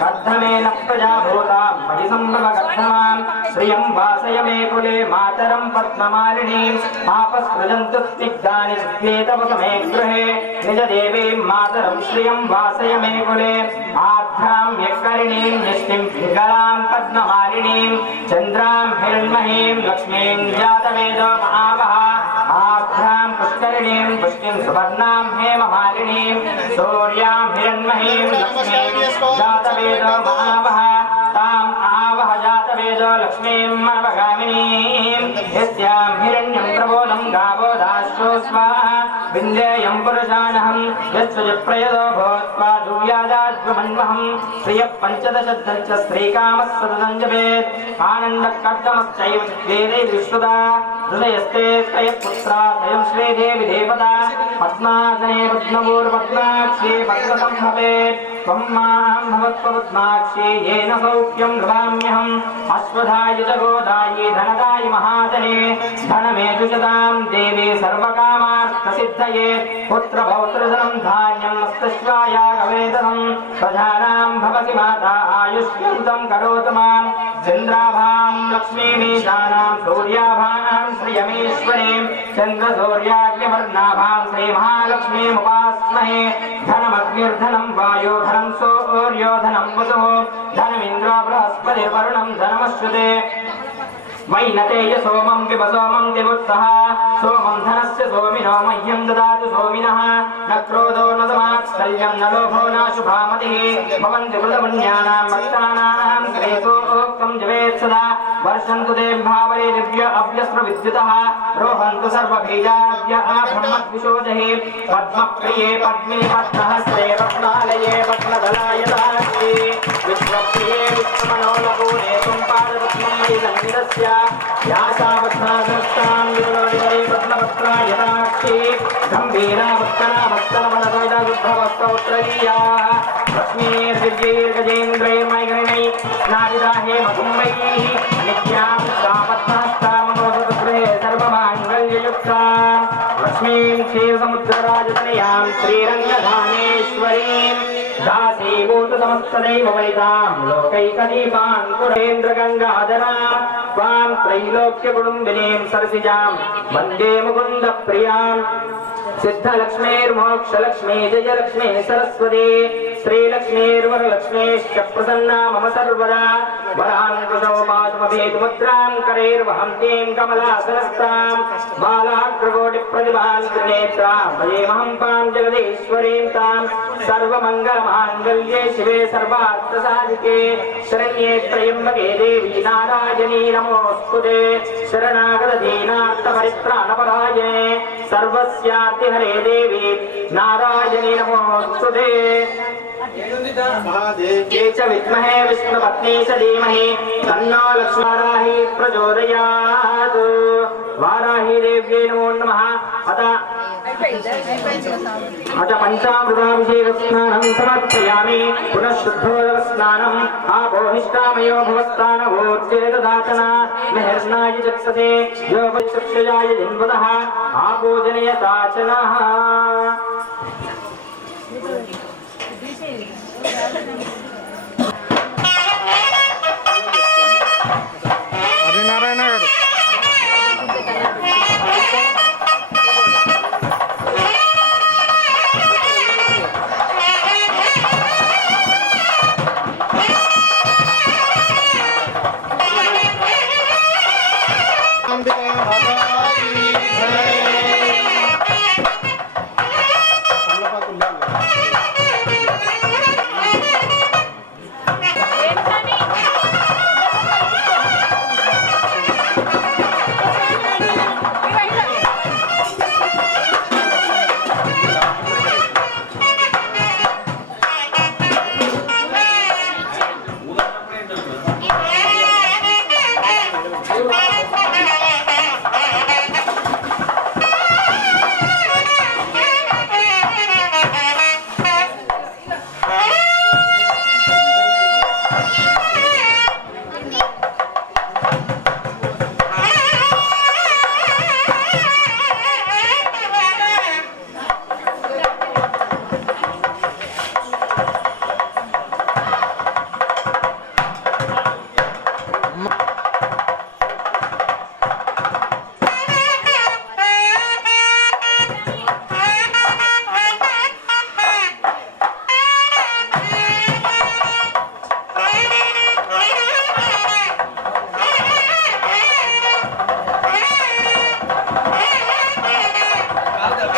కర్ధమేన ప్రజాభూతాం పరిసంభవకర్ధమాం శ్రియం వాసయ మే కులే మాతరం పద్మమాలినీం ఆపస్పృజంతు స్నిగ్ధాని స్నేతవత మే గృహే నిజదేవీం మాతరం శ్రియం వాసయ మే కులే ఆర్ద్రాం యక్కరిణీం నిష్టిం పింగళాం పద్మమాలినీం చంద్రాం హిరణ్మహీం లక్ష్మీం జాతవేదో మహావః ఆర్ద్రాం పుష్కరిణీం పుష్టిం సువర్ణాం హేమమాలినీం సూర్యాం హిరణ్మహీం లక్ష్మీం జాతవేదో మహావః తాం ఆవహ జాతవేదో లక్ష్మీం మనవగామినీం యస్యాం హిరణ్యం ప్రబోధం గావో దాశ్వో స్వాహ విందేయం పురుషానహం యస్సుజప్రయదో భూత్వా దూయాదాద్వమన్వహం శ్రియ పంచదశ శ్రీకామः సతతం జపేత్ ఆనందకర్దమశ్చైవ చిత్వేదే విశ్వదా హృదయస్తే శ్రయపుత్రా స్వయం శ్రీదేవి దేవతా పద్మాసనే పద్మపూర్వపద్మాక్షే పద్మసం భవేత్ త్వం మాం భవత్పద్మాక్షే येन सौख्यं लभाम्यहम् अश्वधायि च गोदायि धनदायि महाधने धनमेषु शतां देवी सर्वकामार्थसिद्धये पुत्रपौत्रधनं धान्यं मस्तश्वायागवेदनं प्रजानां भवति माता आयुष्यन्तं करोतु मां चन्द्राभां लक्ष्मीमीशानां सूर्याभां श्रियमीश्वरीं चन्द्रसूर्याग्निवर्णाभां श्रीमहालक्ष्मीमुपास्महे धनमग्निर्धनं वायो धनं सूर्यो धनं वसुः धनमिन्द्रो बृहस्पतिर्वरुणं धनमश्नुते वैनतेय सोमं पिब सोमं दिवुत्सः सोमं धनस्य सोमिनो मह्यं ददातु सोमिनः न क्रोधो न समात्सर्यं न लोभो न शुभामतिः भवन्ति कृतपुण्यानां भक्तानां श्रेयोक्तं जवेत् सदा वर्षन्तु ते भावरे दिव्य अभ्यस्त्रविद्युतः रोहन्तु सर्वबीजानव्य ब्रह्मद्विषोदहे पद्मप्रिये पद्मिनि पद्महस्ते पद्मालये पद्मदलायताक्षे विश्वप्रिये विश्वमनोलपूरे तुम्पादपद्मं मयि सन्निधस्य व्यासापद्मासनस्तां विलोलिवरे पद्मपत्रायताक्षे गम्भीरा भक्तना भक्तनमनसविदा शुद्धवस्तौत्रयीया लक्ष्मीर्दिव्यैर्गजेन्द्रैर्मयगणैः स्नापिता हेमकुम्भैः नित्यां सापद्महस्तामनोसुतगृहे सर्वमाङ्गल्ययुक्ता लक्ष्मीं क्षीरसमुद्रराजतनयां श्रीरङ्गधामेश्वरीं दासीभूत समस्तदैववनितां लोकैकदीपान् पुरेन्द्रगङ्गाधरा त्वां त्रैलोक्यकुटुम्बिनीं सरसिजां वन्दे मुकुन्दप्रियां सिद्धलक्ष्मीर्मोक्षलक्ष्मी जयलक्ष्मी सरस्वती श्रीलक्ष्मीर्वरलक्ष्मीश्च प्रसन्ना मम सर्वदा वराङ्कुशोपासमभेदमुद्रां करैर्वहन्तीं कमलासनस्तां बालाग्रकोटिप्रतिभां त्रिनेत्रां भजेमहं पां जगदीश्वरीं तां सर्वमङ्गलमाङ्गल्ये शिवे सर्वार्थसाधिके शरण्ये त्र्यम्बके देवी नारायणी नमोऽस्तुते शरणागतदीनार्थपरित्राणपरायणे सर्वस्यार्तिहरे देवी नारायणी नमोऽस्तुते ये च विद्महे विष्णुपत्नी च धीमहि तन्नो लक्ष्मीवाराही प्रचोदयात् वाराही देव्यै नमो नमः अथ पंचामृताभिषेकस्नानं समर्पयामि पुनः शुद्धोदकस्नानम् आपोहिष्टामयो भवस्तानभोर्चेददाचना मेहर्नाय चक्षसे यो वैचक्षयाय जिन्वदः आपूजनयताचनः ఆదినారాయణ గారు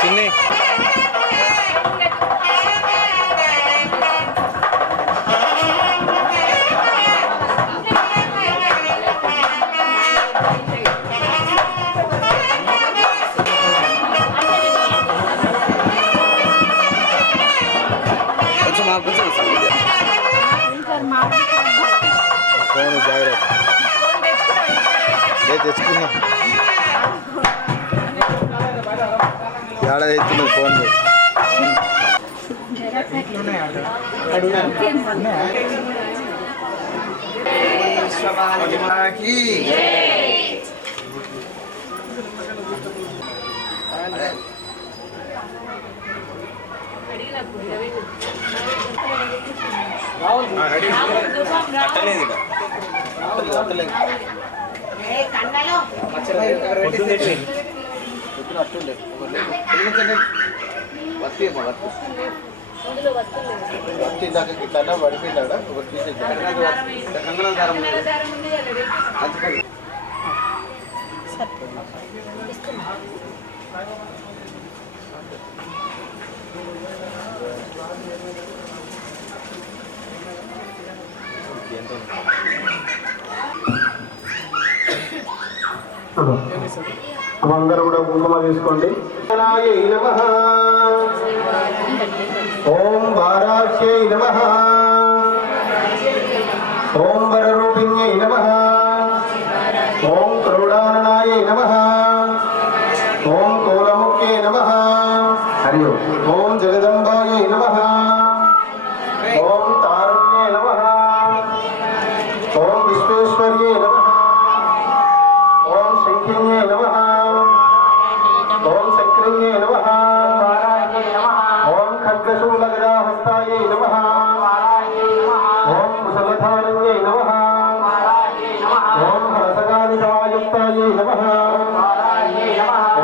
చిన్ని కొంచెం మాకు ఫోన్ జాగ్రత్త తెచ్చుకున్నా ఏడాది ఎత్తున్నది ఫోన్ కన్నా పడిపోయినాడా ఒకటి అందరూ కూడా కుంకుమ తీసుకోండి. నమః ఓం వారాహ్యై నమః ఓం వరరూపిణ్యై నమః ఓం క్రోడాననాయై నమః ఓం కోలముఖ్యై నమః హరి ఓం జగదంబాయై నమః ఓం తారుణ్యై నమః ఓం విశ్వేశ్వర్యై నమః ఓం శంఖిన్యై నమః ఓం చక్రిన్యై నమః ఓం ఖడ్గశూలగదాహస్తాయై నమః ఓం కుశలధారణ్యై నమః ఓం హరసగానికవాయుక్తాయై నమః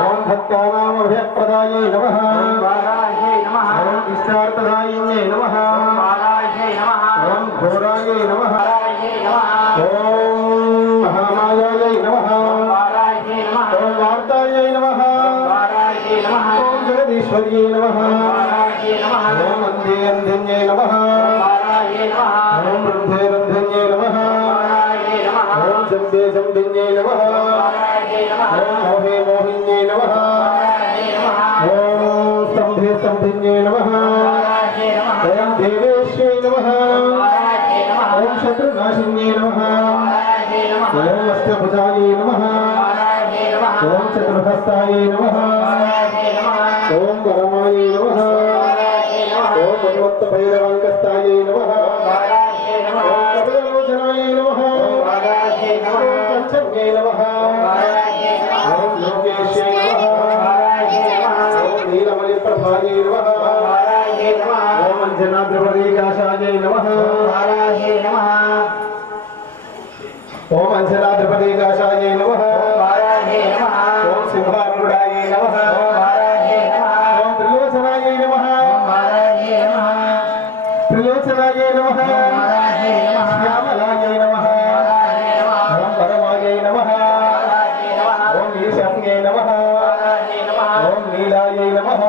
ఓం భక్తానామభయప్రదాయై నమః ఓం ఇష్టార్థదాయిన్యై నమః ఓం ఘోరాయై నమః ఓం మహామాయాయై నమః ఓం వార్తాయై నమః ఓం జగదీశ్వర్యై నమః ఓం అంధే అంధన్యై నమః ఓం వృద్ధే రంధన్యై నమః ఓం జంబే జంభిన్యై నమః ఓం మోహే మోహిన్యై నమః ఓం స్తంభే స్తంభిన్యై నమః ఓం దేవేశ్వై నమః ఓం శత్రునాశిన్యై నమః ఓం అష్టభుజాయై నమః ఓం చతుర్హస్తాయై నమః ఓం వరమాయై నమః ఓం భగవత్త భైరవాంకస్తాయై నమః ఓం కపిలలోచనాయై నమః ఓం పంచమ్యై నమః ఓం లోకేశ్యై నమః ఓం నీలమణిప్రభాయై నమః ఓం అంజనాద్రిపదీకాశాయై నమః ఓం అంజనాద్రిపదీకాశాయై నమః ఓం సింహారుడాయై నమః ఓం త్రిలోచనాయై నమః త్రిలోచనాయై నమః శ్యామలాయై నమః ఓం పరమాయై నమః ఓం ఈశాన్యై నమః ఓం నీలాయై నమః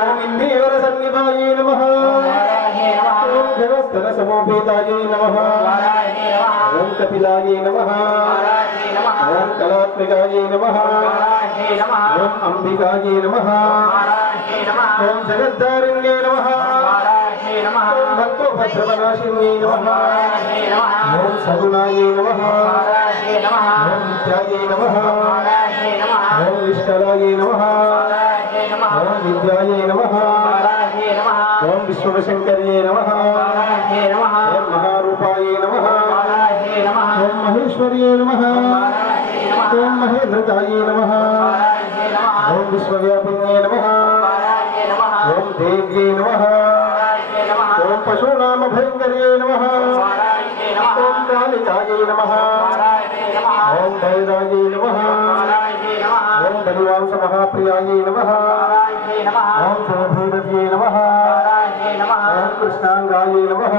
ఓం ఇందీవర సన్నిభాయై నమః ఓం జగస్తర సమోపేతాయై నమః ఓం కపిలాయై నమః ఓం కళాత్మికాయై నమః ఓం అంబికాయై నమః ఓం జగద్ధారిణ్యై నమః ఓం భక్తోపద్రవనాశిన్యై నమః ఓం సగుణాయై నమః ఓం నిత్యాయై నమః ఓం నిష్కలాయై నమః ఓం విద్యాయై నమః ఓం విశ్వశంకర్యై నమః ఓం మహారూపాయై నమః ఓం మహేశ్వర్యై నమః ఓం మహేంద్రకాయై నమః ఓం విశ్వవ్యాపిన్యై నమః ఓం దేవ్యై నమః ఓం పశూనామభయంకర్యై నమః ఓం కాళికాయై నమః ఓం భైరాయై నమః ఓం బలివాంసమహాప్రియాయై నమః ఓం శోభైరవ్యై నమః ఓం కృష్ణాంగాయై నమః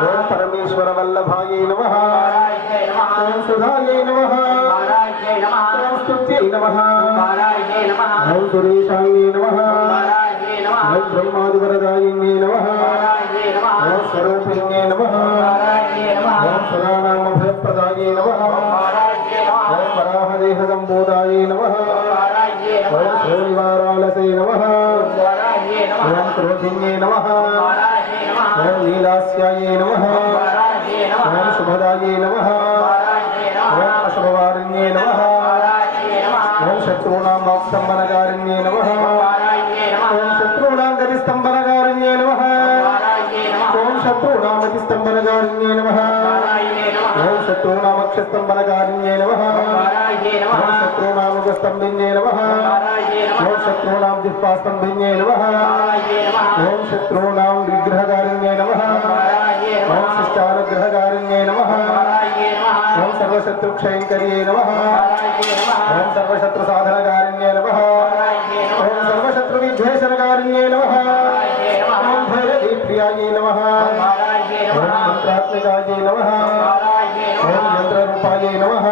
ఓం పరమేశ్వరవల్లభాయై నమః ఓం సుధాయై నమః ఓం స్తుత్యై నమః ఓం సురేశాంగై నమః ఓం బ్రహ్మాదివరదాయిన్యై నమః ఓం స్వరూపిణ్యై నమః ఓం సురానామభయప్రదాయై నమః ఓం వరాహదేహసంబోధాయై నమః ఓం శ్రీనివారాలసై నమః ఓం క్రోధిన్యై నమః ఓం నీలాస్యాయై నమః ఓం శుభదాయై నమః ఓం అశుభవారిణ్యై నమః ఓం శత్రూణాం వాక్స్తంభనకారిణ్యై నమః ఓం శత్రూణాం గతిస్తంభనకారిణ్యై నమః ఓం శత్రూణాం గతిస్తంభనకారిణ్యై నమః ఓం శత్రూణామక్షస్తంభనకారిణ్యై నమః ఓం శత్రూణాముఖస్తంభిన్యై నమః ఓం శత్రూణాం జిహ్వాస్తంభిన్యై నమః ఓం శత్రూణాం విగ్రహకారిణ్యై నమః ఓం శిష్టానుగ్రహకారిణ్యై నమః ఓం సర్వశత్రుక్షయంకర్యై నమః ఓం సర్వశత్రుసాధనకారిణ్యై నమః ఓం సర్వశత్రువిద్వేషణకారిణ్యై నమః ఓం భైరవీప్రియాయై నమః ఓం మంత్రాత్మికాయై నమః ఓం యంత్రరూపాయై నమః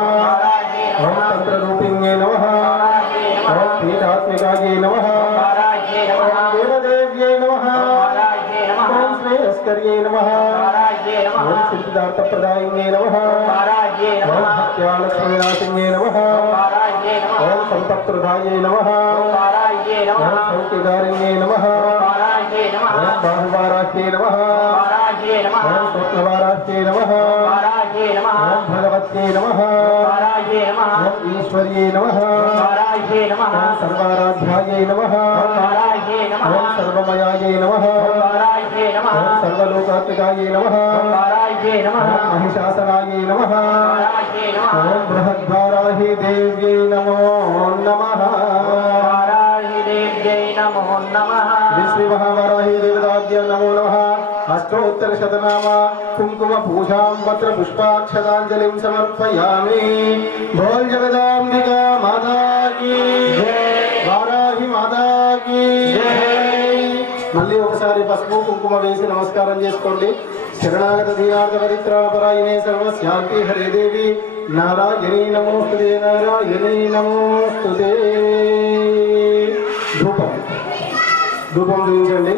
सर्वार्थप्रदायिन्ये नमः वाराह्ये ओम नमः सत्यालक्ष्मीनाशिन्ये नमः वाराह्ये नमः ओम सम्पत्प्रदाये नमः वाराह्ये ओम नमः सौख्यकारिण्ये नमः वाराह्ये नमः ओम बाहुवाराह्ये नमः वाराह्ये नमः ओम स्वप्नवाराह्ये नमः वाराह्ये नमः ओम भगवत्ये नमः वाराह्ये नमः ओम ईश्वर्ये नमः वाराह्ये नमः ओम सर्वाराध्याये नमः वाराह्ये नमः ओम सर्वमयाये नमः वाराह्ये नमः ओम सर्वलोकात्मकाये नमः वाराह्ये नमः ओम महिषासनाये नमः वाराह्ये नमः ओम बृहद्वाराहि देव्यै नमो नमः वाराहि देव्यै नमो नमः विश्वमहावाराहि देवताभ्य नमो नमः अष्टोत्तरशतनाम कुंकुम पूजां पत्र पुष्पाक्षतांजलिं समर्पयामि बोल जगदांबिका माता की जय वाराहि माता की जय మళ్ళీ ఒకసారి పసుపు కుంకుమ వేసి నమస్కారం చేసుకోండి శరణాగత దీనార్థ పరిత్రాపరాయణే సర్వస్యార్తి హరే దేవి నారాయణీ నమోస్తుతే నారాయణీ నమోస్తుతే ధూపం ధూపం చూపించండి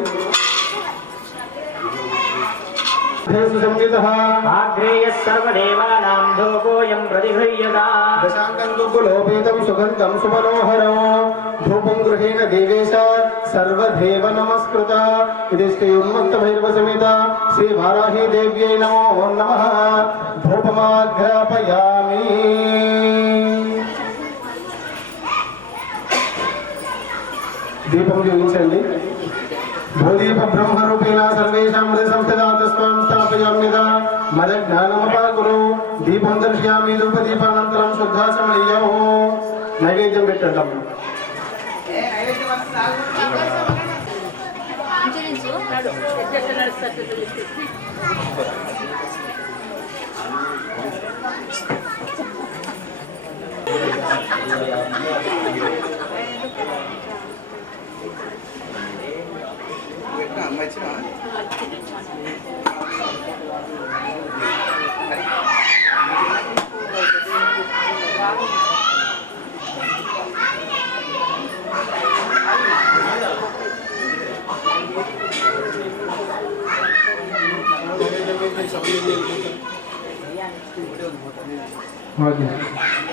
संगीतः आग्रेयः सर्वदेवानां धूपोऽयं प्रतिगृह्यता दशाङ्गं दुःखलोपेतं सुगन्धं सुमनोहरं धूपं गृहेण देवेश सर्वदेव नमस्कृत इति श्री उन्मत्तभैरवसमेत श्री वाराही देव्यै नमो नमः धूपमाघ्रापयामि दीपं जोगिंचंడి भूदीप ब्रह्मरूपेण सर्वेषां हृदयसंस्थितां स्थापयाम्यथा मदज्ञानमपाकुरु दीपं दर्शयामि धूपदीपानन्तरं शुद्धाचमनीयौ नैवेद्యం పెట్టండి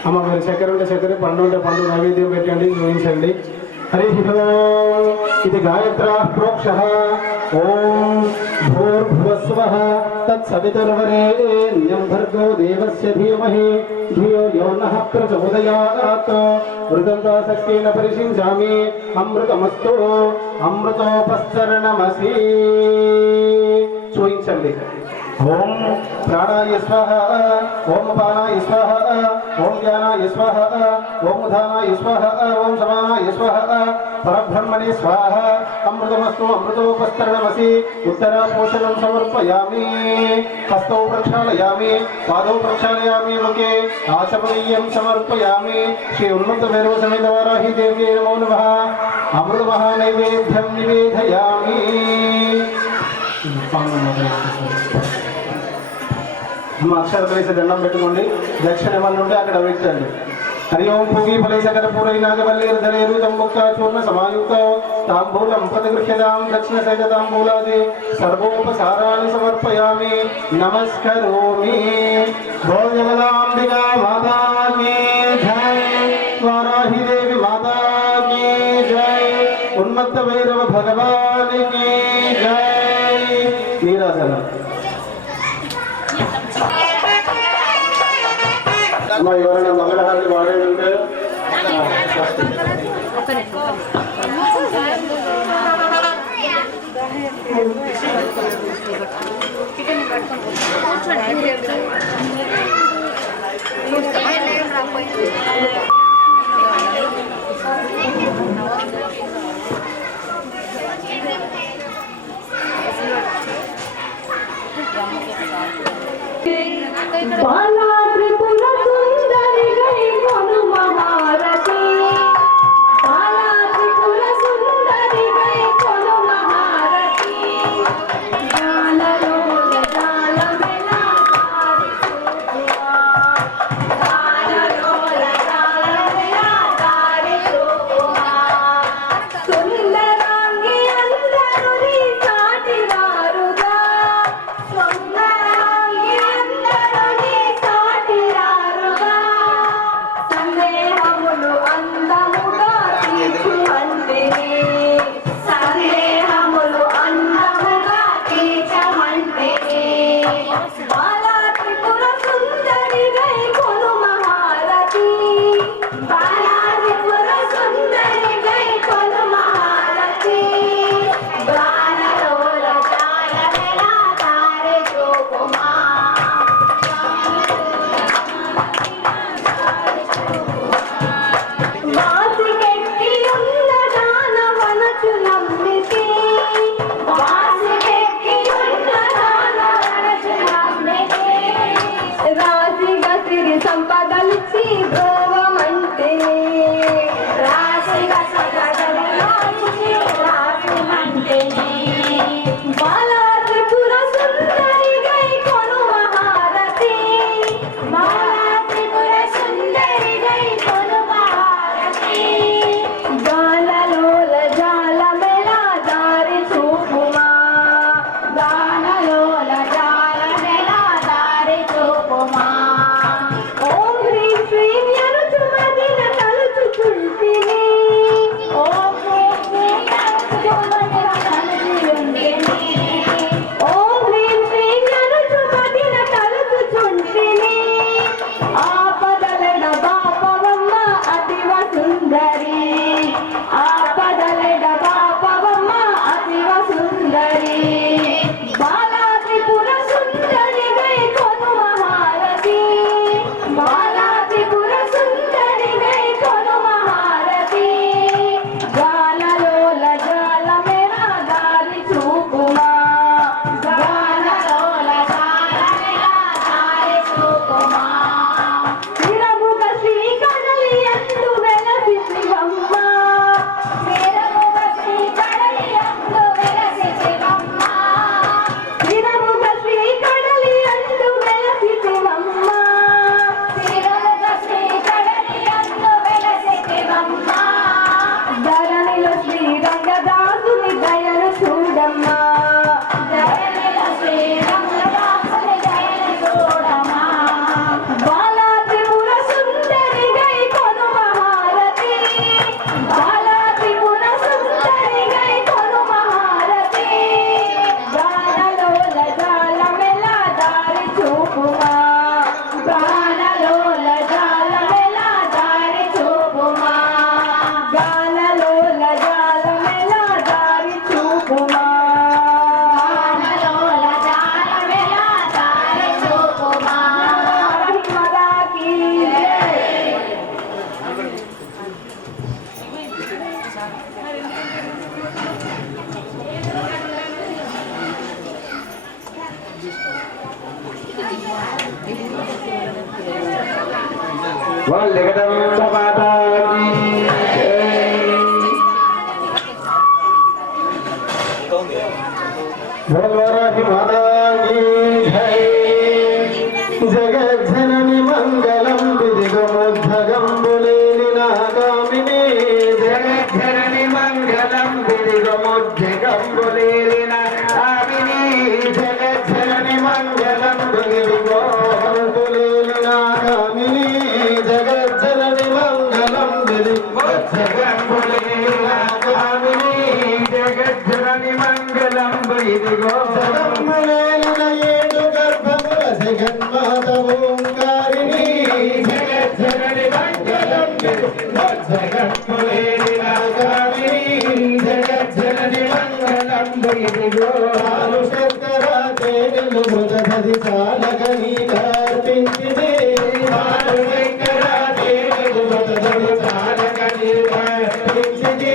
అమ్మ మీరు చక్కెర ఉంటే చక్కెర పండు ఉంటే పండు నైవేద్యం పెట్టండి చూపించండి హరి ఇది గాయత్రా ప్రోక్షః ఓం భూర్భువస్వః తత్సవితుర్వరేణ్యం భర్గో దేవస్య ధీమహి ధియో యో నః ప్రచోదయాత్ మృతం శక్తేన పరిశించామి అమృతమస్తు అమృతోపస్తరణమసి చూయించండి ఓం ప్రాణాయ స్వాహ ఓం అపానాయ స్వాహ ఓం జ్ఞానాయ స్వాహ ఓం ఉదానాయ స్వాహ ఓం సమానాయ స్వాహ పరబ్రహ్మణే స్వాహ అమృతమస్తు అమృతోపస్తరణమసి ఉత్తరాపోషణం సమర్పయామి హస్తౌ ప్రక్షాళయామి పాదౌ ప్రక్షాళయామి ముఖే ఆచమనీయం సమర్పయామి శ్రీ ఉన్మత్త భైరవ సమేత వారాహి దేవ్యై నమో నమః అమృతమహానైవేద్యం నివేదయామి అమ్మ అక్షరకలేసి దండం పెట్టుకోండి దక్షిణ ఏమన్నా ఉంటే అక్కడ పెట్టండి హరి ఓం భూమి ఫలై సకల పూరై నాగవల్లేరుధరేరు తంబుక్త చూర్ణ సమాయుక్త తాంబూలం ప్రతిగృహ్యతాం దక్షిణ సైత తాంబూలాది సర్వోపసారాన్ని సమర్పయామి నమస్కరోమి భోజ జగదాంబికా మాతా కీ జై వారాహి దేవి మాతా కీ జై ఉన్మత్త భైరవ భగవాన్ కీ జై నీరాజన అమ్మ ఎవరైనా మంగళహారతి వాడేదంటే बाला त्रिपुर सुंदरी गई कोनु महारती बाला त्रिपुर सुंदरी गई कोनु महारती जाल रोल जाल मेला सारी सुखुआ जाल रोल जाल సుందరి ఆపదలెడ బాపవమ్మ అతివ సుందరి బాలా త్రిపుర సుందరి గై కొను మహారతి బాలా త్రిపుర సుందరి గై కొను మహారతి గానలోల జాల మేరా దారి చూపుమా గానలోల జాల మేరా దారి చూపుమా తిరముగ శ్రీ కడలి ఎందు వెలసి శివమ్మ తిరముగ శ్రీ కడలి ఎందు వెలసి శివమ్మ తిరముగ శ్రీ కడలి ఎందు వెలసి శివమ్మ తిరముగ శ్రీ కడలి ఎందు వెలసి శివమ్మ ధరణిలో శ్రీరంగదాసుని దయను చూడమ్మా ధరణిలో శ్రీరంగదాసుని దయను చూడమ్మా బాలా త్రిపుర సుందరి గై కొను మహారతి బాలా త్రిపుర సుందరి గై కొను మహారతి గానలోల జాల మెల దారి చూపుమా గానలోల జాల మెల దారి చూపుమా గానలోల జాల మెల దారి చూపుమా గానలోల జాల మెల దారి చూపుమా మదాకి बोलवराही माता की जय जगज्जननी मंगलम विधिगमुद्धगम बुलेलिना कामिनी जगज्जननी मंगलम विधिगमुद्धगम बुलेलिना कामिनी जगज्जननी मंगलम विधिगमुद्धगम बुलेलिना कामिनी जगज्जननी मंगलम विधिगमुद्धगम बुलेलिना कामिनी जगज्जननी मंगलम ఇదిగో జగన్మలేలిన ఏడు గర్భముల జగన్మాత ఓంకారిణి జగజ్జనని మంగళం జగన్మలేలిన కామిని జగజ్జనని మంగళం ఇదిగో ఆలు శర్కర తేనెలు మృదధి చాలగని కర్పించితే ఆలు శర్కర తేనెలు మృదధి చాలగని కర్పించితే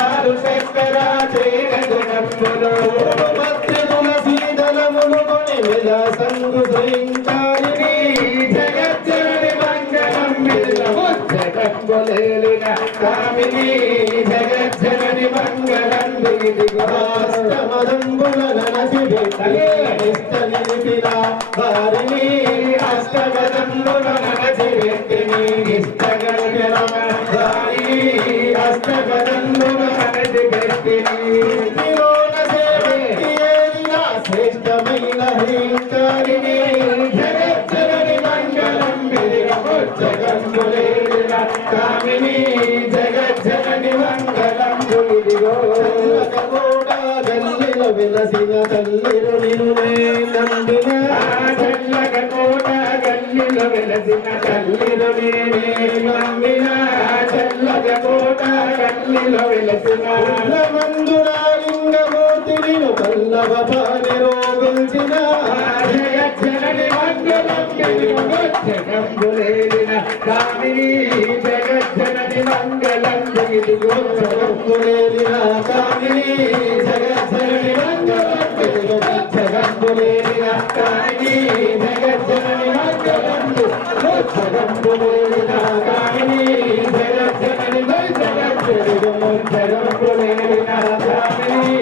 ఆలు శర్కర తేనెలు నమ్ములో సంగు శ్రీంకారిణి జగజ్జనని మంగళం జగన్మలేలిన కామిని జగజ్జనని మంగళం అష్టమదంబుల ననసి నిలిపిన వారిని అష్టమదంబుల ననసి ఇష్టగల వారిని అష్టమదంబుల ననసి శ్రేష్టమైన హ్రీంకారిణి జగజ్జనని మంగళం జగన్మలేలిన కామిని జగజ్జనని మంగళం ఇదిగో కూడా గల్లిలో వెలసిన తల్లిరు నిన్నే నందిన చల్లగ కోట గల్లిలో వెలసిన తల్లిరు నేనే నమ్మిన చల్లగ కోట గల్లిలో వెలసిన మందురాలింగమూర్తిని పల్లవ పాని రోగుల్చిన జగజ్జనని మంగళం జగన్మలేలిన కామిని జగజ్జనని మంగళం ఇదిగో జగన్మలేలిన కామిని జగజ్జనని మంగళం జగన్మలేలిన కామిని జగజ్జనని మంగళం జగన్మలేలిన కామిని జగజ్జనని జగన్మలేలిన కామిని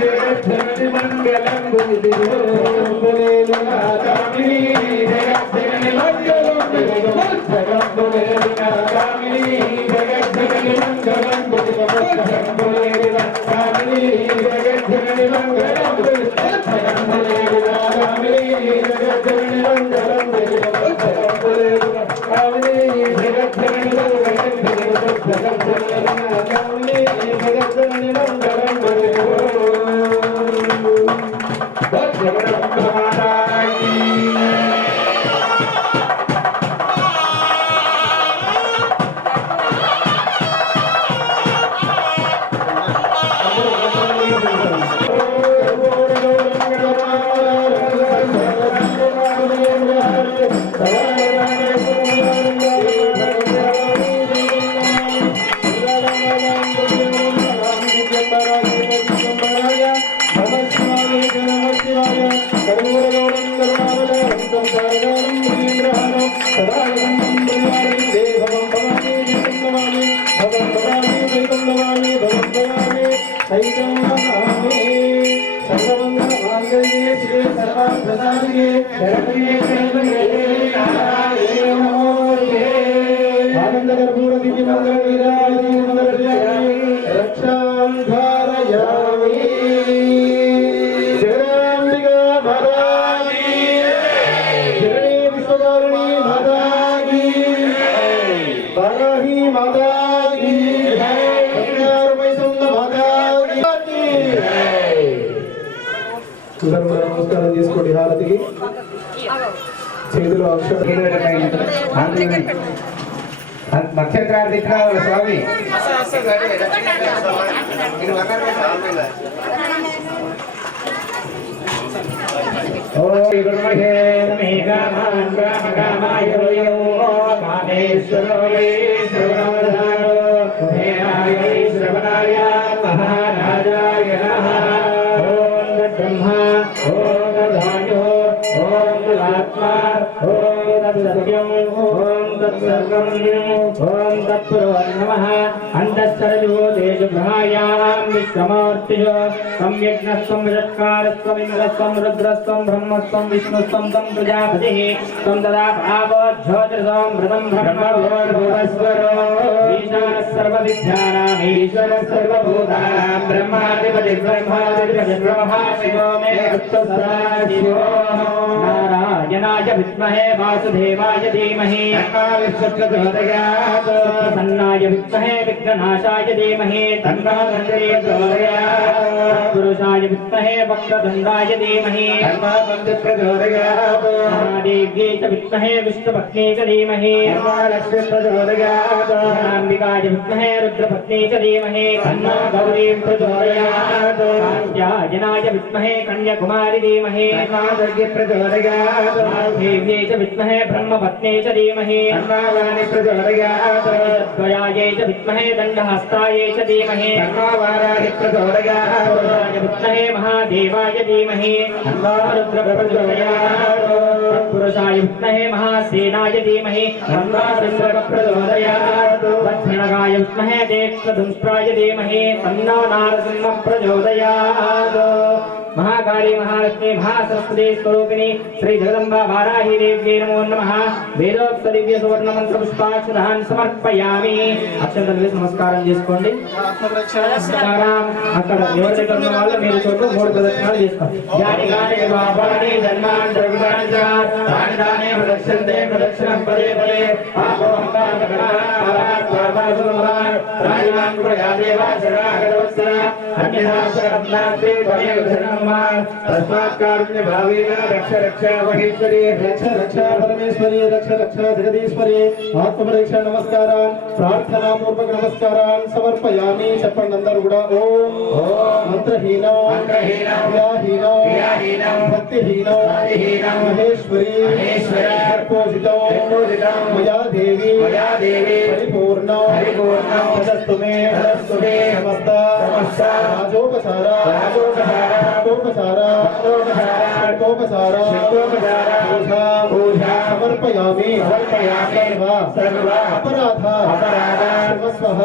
జగజ్జనని మంగళం జగన్మలేలిన కామిని జగజ్జనని మంగళం జగన్మలేలిన కామిని జగజ్జనని మంగళం జగన్మలేలిన కామిని జగజ్జనని మంగళం జగన్మలేలిన కామిని జగజ్జనని మంగళం జగన్మలేలిన కామిని జగజ్జనని మంగళం జగన్మలేలిన కామిని జగజ్జనని మంగళం సైతం నమామి భగవద్భవామి సైతం నమామి సర్వమంగళ మాంగళ్యే శివే సర్వార్థసాధికే శరణ్యే త్ర్యంబకే నారాయణే నమోస్తుతే ఆనంద కర్పూర దివ్య మంగళ వీరాజి సమర్పయామి రక్షాం ధారయామి జగదాంబికా మాతాకి జగనీ విశ్వకారిణీ మాతాకి వారాహి మాతాకి వైష్ణవ మాతాకి నమస్కారం చేసుకోండి హారతికి చేతిలో నక్షత్రాలు తిట్టిన స్వామి మహారాజాయ బ్రహ్మ ఓం ధాన్యో ఓం ఆత్మా ఓం సత్యం ఓం తత్సర్వం ఓం తత్పురోర్నమః అంతఃసరజో తేజోగ్రహాయాం విశ్వమూర్తిజో సంయజ్ఞస్వం విచత్కారస్వం ఇంద్రస్వం రుద్రస్వం బ్రహ్మస్వం విష్ణుస్వం తం ప్రజాపతిః తం తదా భావోజ్యోతిర్సం మృతం బ్రహ్మభూర్భువస్వరో ఈశానः సర్వవిద్యానాం ఈశ్వరः సర్వభూతానాం బ్రహ్మాధిపతి బ్రహ్మాధిపతి బ్రహ్మ శివో మే సదాశివో నారాయణాయ విద్మహే వాసుదేవాయ ధీమహి ప్రసన్నాయ విద్మహే విఘ్ననాశాయ ధీమహి తన్నో ప్రచోదయాత్ పురుషాయ విద్మహే వక్రతుండాయ ధీమహి మహాదేవ్యై చ విద్మహే విష్ణుపత్న్యై చ ధీమహి లక్ష్మీ ప్రచోదయాత్ అంబికాయ విద్మహే రుద్రపత్న్యై చ ధీమహి తన్నో గౌరీ ప్రచోదయాత్ కాత్యాయనాయ విద్మహే కన్యాకుమారి ధీమహి దుర్గే ప్రచోదయాత్ దేవ్యై చ విద్మహే బ్రహ్మపత్న్యై చ ధీమహి వాణి ప్రచోదయాత్ ద్వయాయై చ విద్మహే దండహస్తాయై చ ధీమహి వారాహి ప్రచోదయాత్ విద్మహే మహాదేవాయ ధీమహి రుద్ర ప్రచోదయాత్ పురుషాయ విద్మహే మహాసేనాయ ధీమహి చంద్ర ప్రచోదయాత్ దక్షిణగాయ విద్మహే దేక్షదుంష్ట్రాయ ధీమహి తన్నో నారసింహ ప్రచోదయాత్ महाकाली महालक्ष्मी महासरस्वती स्वरूपिणी श्री जगदम्बा वाराही देव्यै नमो नमः वेदोक्त दिव्य सुवर्ण मंत्र पुष्पाक्षदान समर्पयामि అక్షంతలు వేసి నమస్కారం చేసుకోండి నమస్కారం అక్కడ ఎవరి దగ్గర ఉన్న వాళ్ళు మీరు చోటు మూడు ప్రదక్షిణాలు చేసుకోండి యాని గాని వాపాని జన్మాన్ ద్రవిడాని తాని దానే ప్రదక్షిణతే ప్రదక్షిణం పదే పదే ఆపోహంకార పరాత్వాసుమరాన్ రాజవాన్ ప్రయాదేవ శరణాగతవత్సర అన్యదాసరత్నాస్తి త్వమేవ तस्मात् कारुण्य भावेन रक्ष रक्ष महेश्वरी रक्ष रक्ष परमेश्वरी रक्ष रक्ष जगदीश्वरी आत्मपरीक्षा नमस्कारान् प्रार्थना पूर्वक नमस्कारान् समर्पयामि చెప్పండి అందరూ కూడా ఓం మంత్రహీనం క్రియాహీనం భక్తిహీనం మహేశ్వరి పూజితం మయా దేవి పరిపూర్ణం తదస్తుమే సమస్త రాజోపచార पूजा समर्पयामि सर्व अपराध क्षमस्वः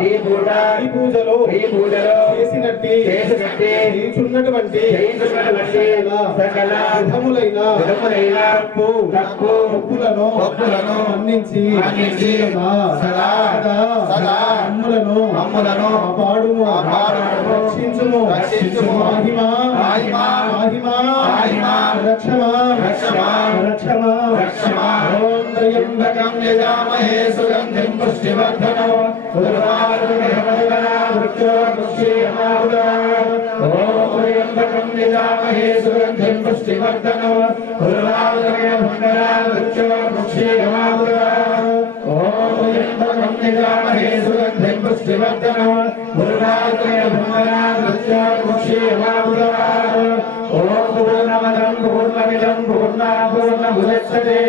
ఈ పూట ఈ పూజలో చేసినట్టి చేయుచున్నటువంటి సకల విధములైన తప్పులను మన్నించి సదా అమ్ములను అపాడుము రక్షించుము మహిమా రక్షమా ఓం త్రయంబకం యజామహే సుగంధిం పుష్టివర్ధనం ఓం త్రయంబకం యజామహే సుగంధిం పుష్టివర్ధనం निजामहे सुगन्धिं पुष्टिवर्धनं गुरुवाग्रे भुवनादृश्यमुक्षीयमामुदाः ॐ पूर्णमदं पूर्णमिदं पूर्णापूर्णमुदच्छते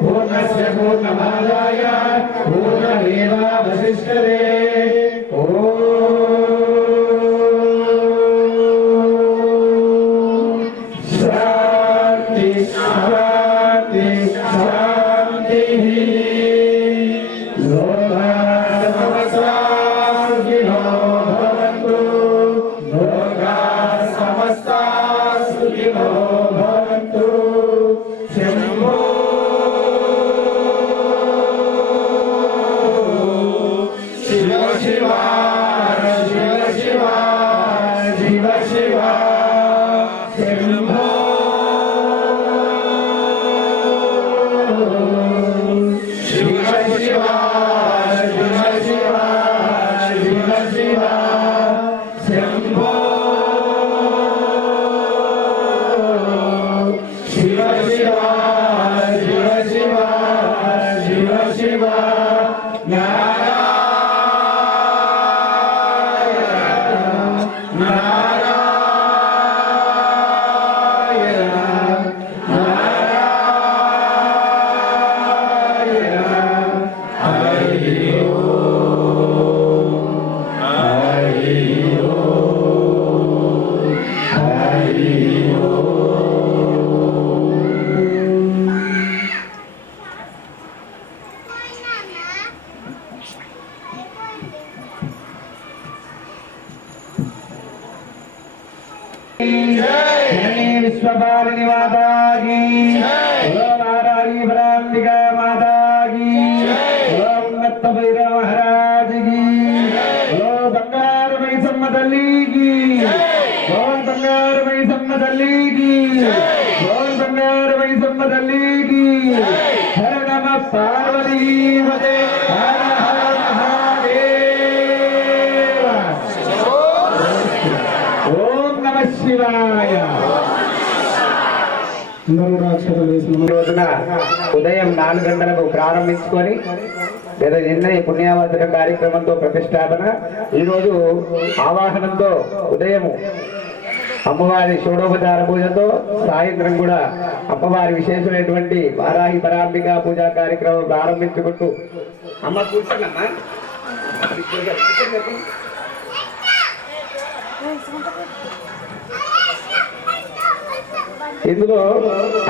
पूर्णस्य पूर्णमादाय पूर्णमेवावशिष्यते शान्ति शान्ति शान्ति శివ विश्वपालिनी माता की ओम नारायणी ब्रह्मिका माता की ओम नत्त भैरव महाराज की ओम बंगार मैसम्म तल्ली की ओम बंगार मैसम्म तल्ली की ओम बंगार मैसम्म तल्ली की हर नमः पार्वती पते हर हर महादेव ओम नमः शिवाय అందరూ కూడా అక్షరాలు వేసిన రోజున ఉదయం 4 గంటలకు ప్రారంభించుకొని లేదా నిన్న ఈ పుణ్యావర్ధన కార్యక్రమంతో ప్రతిష్టాపన, ఈరోజు ఆవాహనంతో ఉదయం అమ్మవారి షోడోపచార పూజతో, సాయంత్రం కూడా అమ్మవారి విశేషమైనటువంటి వారాహి పరాంబిక పూజా కార్యక్రమం ప్రారంభించుకుంటూ అమ్మ కూర్చోనమ్మా ఇందులో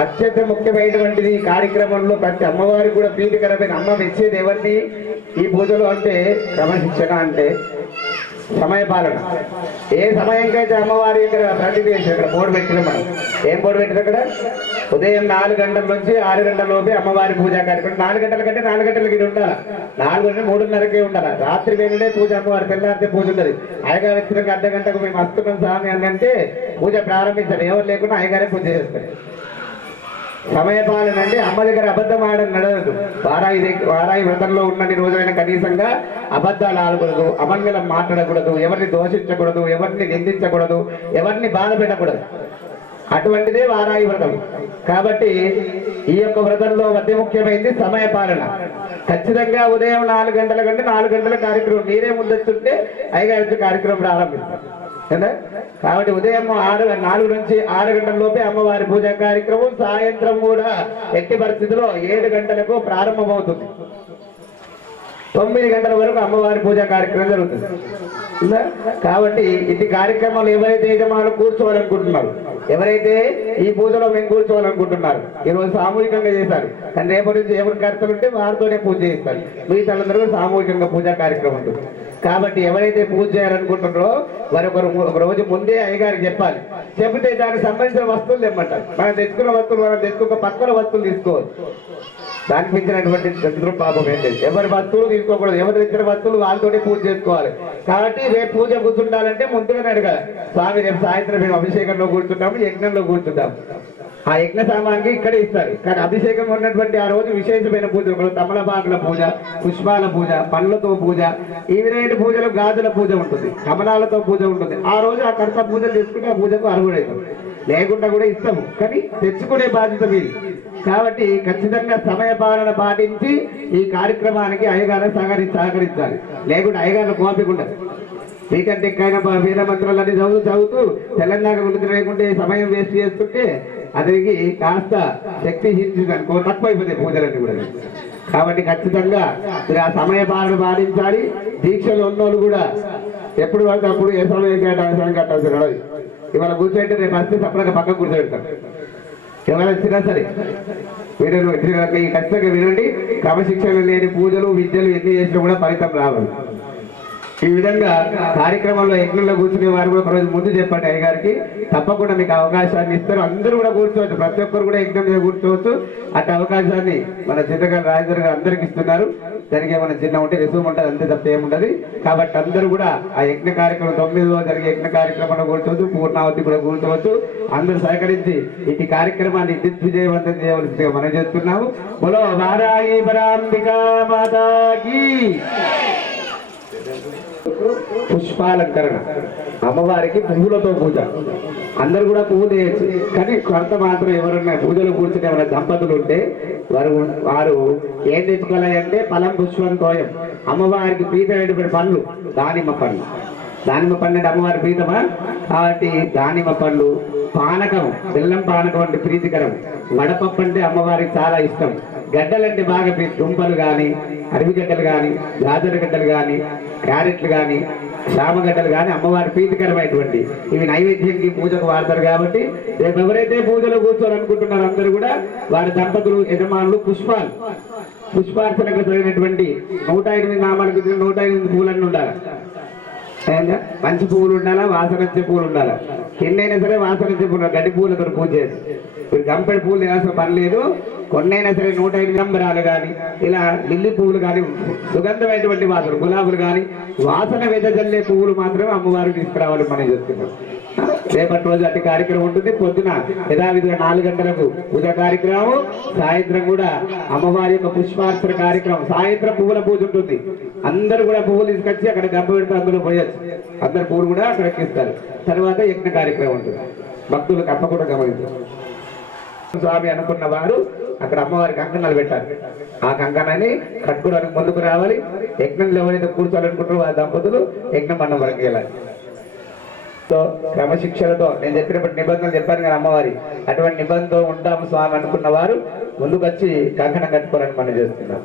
అత్యంత ముఖ్యమైనటువంటిది ఈ కార్యక్రమంలో ప్రతి అమ్మవారి కూడా ప్రీతికరమైన అమ్మ మెచ్చేది ఎవరిని ఈ పూజలో అంటే క్రమశిక్షణ, అంటే సమయపాలన. ఏ సమయంకైతే అమ్మవారి ఇక్కడ ప్రతివేశం ఇక్కడ బోర్డు పెట్టిన మనం ఏం బోర్డు పెట్టిన అక్కడ ఉదయం 4 గంటల నుంచి 6 గంటల లోపే అమ్మవారి పూజా కార్యక్రమం. 4 గంటల కంటే 4 గంటలకి ఇది ఉండాలి, 4 గంటల 3:30కే ఉండాలి. రాత్రి వేళనే పూజ అమ్మవారి తెల్లారితే పూజ ఉంటుంది. అయ్యగారు వచ్చినాక అర్ధ గంటకు మేము వస్తున్నాం స్వామి అని అంటే పూజ ప్రారంభించారు. ఎవరు లేకుండా అయ్యగారే పూజ చేస్తారు. సమయపాలన అంటే అమ్మ దగ్గర అబద్ధం ఆడడం నడవదు. వారాయి వ్రతంలో ఉన్నన్ని రోజులైనా కనీసంగా అబద్ధాలు ఆడకూడదు, అమంగళం మాట్లాడకూడదు, ఎవరిని దోషించకూడదు, ఎవరిని నిందించకూడదు, ఎవరిని బాధ పెట్టకూడదు. అటువంటిదే వారాయి వ్రతం. కాబట్టి ఈ యొక్క వ్రతంలో అతి ముఖ్యమైనది సమయపాలన. ఖచ్చితంగా ఉదయం 4 గంటల కంటే 4 గంటల కార్యక్రమం మీరే ముందొస్తుంటే అయ్యగారి కార్యక్రమం ప్రారంభిస్తారు కదా. కాబట్టి ఉదయం 4 నుంచి 6 గంటల లోపే అమ్మవారి పూజా కార్యక్రమం. సాయంత్రం కూడా ఎట్టి పరిస్థితిలో 7 గంటలకు ప్రారంభమవుతుంది. 9 గంటల వరకు అమ్మవారి పూజా కార్యక్రమం జరుగుతుంది. కాబట్టి ఇటు కార్యక్రమాలు ఎవరైతే యజమానులు కూర్చోవాలనుకుంటున్నారు, ఎవరైతే ఈ పూజలో మేము కూర్చోవాలనుకుంటున్నారు, ఈరోజు సామూహికంగా చేశారు, కానీ రేపటి నుంచి ఎవరి కర్తలు ఉంటే వారితోనే పూజ చేస్తారు. మిగతాలందరూ సామూహికంగా పూజా కార్యక్రమం ఉంటుంది. కాబట్టి ఎవరైతే పూజ చేయాలనుకుంటున్నారో వారు ఒక రోజు ముందే అయ్యగారికి చెప్పాలి. చెబితే దానికి సంబంధించిన వస్తువులు తెమ్మంటారు. మనం తెచ్చుకున్న వస్తువులు మనం తెచ్చుకున్న పక్కన వస్తువులు తీసుకోవచ్చు. దానికి మించినటువంటి చంద్రుడు పాపం ఏం లేదు. ఎవరి వస్తువులు తీసుకోకూడదు, ఎవరు తెచ్చిన వస్తువులు వాళ్ళతోనే పూజ చేసుకోవాలి. కాబట్టి రేపు పూజ కూర్చుండాలంటే ముందుగానే అడగాలి, స్వామి రేపు సాయంత్రం మేము అభిషేకంలో కూర్చుంటాము, యజ్ఞంలో కూర్చుంటాము. ఆ యజ్ఞ సామాగ్రి ఇక్కడే ఇస్తారు. కానీ అభిషేకం ఉన్నటువంటి ఆ రోజు విశేషమైన పూజలు, తమలపాకుల పూజ, పుష్పాల పూజ, పండ్లతో పూజ, ఈ విధమైన పూజలు, గాజుల పూజ ఉంటుంది, కమలాలతో పూజ ఉంటుంది. ఆ రోజు ఆ కర్త పూజలు చేసుకుంటే ఆ పూజకు అర్హుడైతాం. లేకుండా కూడా ఇస్తాము, కానీ తెచ్చుకునే బాధ్యత మీది. కాబట్టి ఖచ్చితంగా సమయపాలన పాటించి ఈ కార్యక్రమానికి అయ్యగారు సహకరించాలి. లేకుంటే అయ్యగారు కోపికుండా మీకంటే ఎక్కైనా వేద మంత్రాలన్నీ చదువుతూ తెలంగాణ గురించి లేకుంటే సమయం వేస్ట్ చేస్తుంటే అతనికి కాస్త శక్తి హింసించనుకో తక్కువైపోతాయి పూజలన్నీ కూడా. కాబట్టి ఖచ్చితంగా మీరు ఆ సమయపాలన పాటించాలి. దీక్షలు ఉన్నోళ్ళు కూడా ఎప్పుడు పడితే అప్పుడు ఏ సమయం కట్టాల్సిన ఇవాళ కూర్చోంటే రేపు వస్తే సపరేట్గా పక్కన కూర్చోబెడతారు. ఎవరైనా వచ్చినా సరే వీడియో ఖచ్చితంగా వినండి. క్రమశిక్షణ లేని పూజలు, విద్యలు ఎన్ని చేసినా కూడా ఫలితం రావాలి. ఈ విధంగా కార్యక్రమంలో యజ్ఞంలో కూర్చునే వారు కూడా ఒకరోజు ముందు చెప్పండి అయ్యగారికి, తప్పకుండా మీకు అవకాశాన్ని ఇస్తారు. అందరూ కూడా కూర్చోవచ్చు, ప్రతి ఒక్కరు కూడా యజ్ఞం మీద కూర్చోవచ్చు. అటు అవకాశాన్ని మన చింతకాయల రాజేంద్ర గారు అందరికి ఇస్తున్నారు. దానికి ఏమైనా చిన్న ఉంటే రిసుము ఉంటుంది, అంతే తప్ప ఏముంటది. కాబట్టి అందరూ కూడా ఆ యజ్ఞ కార్యక్రమం 9వ జరిగే యజ్ఞ కార్యక్రమంలో కూర్చోవచ్చు, పూర్ణావతి కూడా కూర్చోవచ్చు. అందరూ సహకరించి ఇటు కార్యక్రమాన్ని దిగ్విజయవంతం చేయవలసిందిగా మనం చేస్తున్నాము. బోలో వారాహి పరాంబికా మాతాకి. పుష్పాలంకరణ, అమ్మవారికి పువ్వులతో పూజ. అందరు కూడా పువ్వు చేయొచ్చు, కానీ కొంత మాత్రం ఎవరున్నా పూజలు కూర్చుని ఎవరైనా దంపతులు ఉంటే వారు ఏం తెచ్చుకోవాలంటే ఫలం పుష్పం తోయం. అమ్మవారికి ప్రీతమైనటువంటి పండ్లు దానిమ్మ పండ్లు. దానిమ్మ పండు అంటే అమ్మవారి ప్రీతమా, కాబట్టి దానిమ్మ పండ్లు, పానకం, బెల్లం పానకం అంటే ప్రీతికరం. వడపప్పు అంటే అమ్మవారికి చాలా ఇష్టం. గడ్డలంటే బాగా దుంపలు కానీ, అడవిగడ్డలు కానీ, గాజర గడ్డలు కానీ, క్యారెట్లు కానీ, శామగడ్డలు కానీ అమ్మవారి ప్రీతికరమైనటువంటి ఇవి నైవేద్యానికి పూజకు వాడతారు. కాబట్టి రేపు ఎవరైతే పూజలో కూర్చోవాలనుకుంటున్నారో అందరూ కూడా వారి దంపతులు యజమానులు పుష్పార్చనకు జరిగినటువంటి 108 నామాలకు 108 పూలన్నీ ఉండాలి. మంచి పువ్వులు ఉండాలా, వాసన వచ్చే పువ్వులు ఉండాలా. ఎన్నైనా సరే వాసన వచ్చే పువ్వులు, గడ్డి పువ్వులతో పూజ చేసి మీరు గంపెడి పువ్వులు తినాల్సిన పని లేదు. కొన్నైనా సరే 105 నంబరాలు కానీ, ఇలా లిల్లీ పువ్వులు కానీ, సుగంధమైనటువంటి వాసన గులాబులు కానీ వాసన వెదజల్లే పువ్వులు మాత్రమే అమ్మవారికి తీసుకురావాలి. మనం చెప్తున్నాం. రేపటి రోజు అట్టి కార్యక్రమం ఉంటుంది. పొద్దున యథావిధిగా 4 గంటలకు పూజ కార్యక్రమం, సాయంత్రం కూడా అమ్మవారి యొక్క పుష్పార్చన కార్యక్రమం. సాయంత్రం పువ్వుల పూజ ఉంటుంది. అందరూ కూడా పువ్వులు తీసుకొచ్చి అక్కడ గంప పెడితే అందులో పోయొచ్చు. అందరు పువ్వులు కూడా అక్కడ ఎక్కిస్తారు. తర్వాత యజ్ఞ కార్యక్రమం ఉంటుంది. భక్తులు తప్పకుండా గమనించారు. స్వామి అనుకున్న వారు అక్కడ అమ్మవారి కంకణాలు పెట్టారు. ఆ కంకణాన్ని కట్టుకోవడానికి ముందుకు రావాలి. యజ్ఞంలో ఎవరైతే కూర్చోవాలనుకుంటారో ఆ దంపతులు యజ్ఞం అన్నం వరకు వెళ్ళాలి. క్రమశిక్షణతో నేను చెప్పినప్పుడు నిబంధనలు చెప్పాను కదా అమ్మవారి, అటువంటి నిబంధనతో ఉంటాము స్వామి అనుకున్న వారు ముందుకు వచ్చి కంకణం కట్టుకోవాలని మనం చేస్తున్నాం.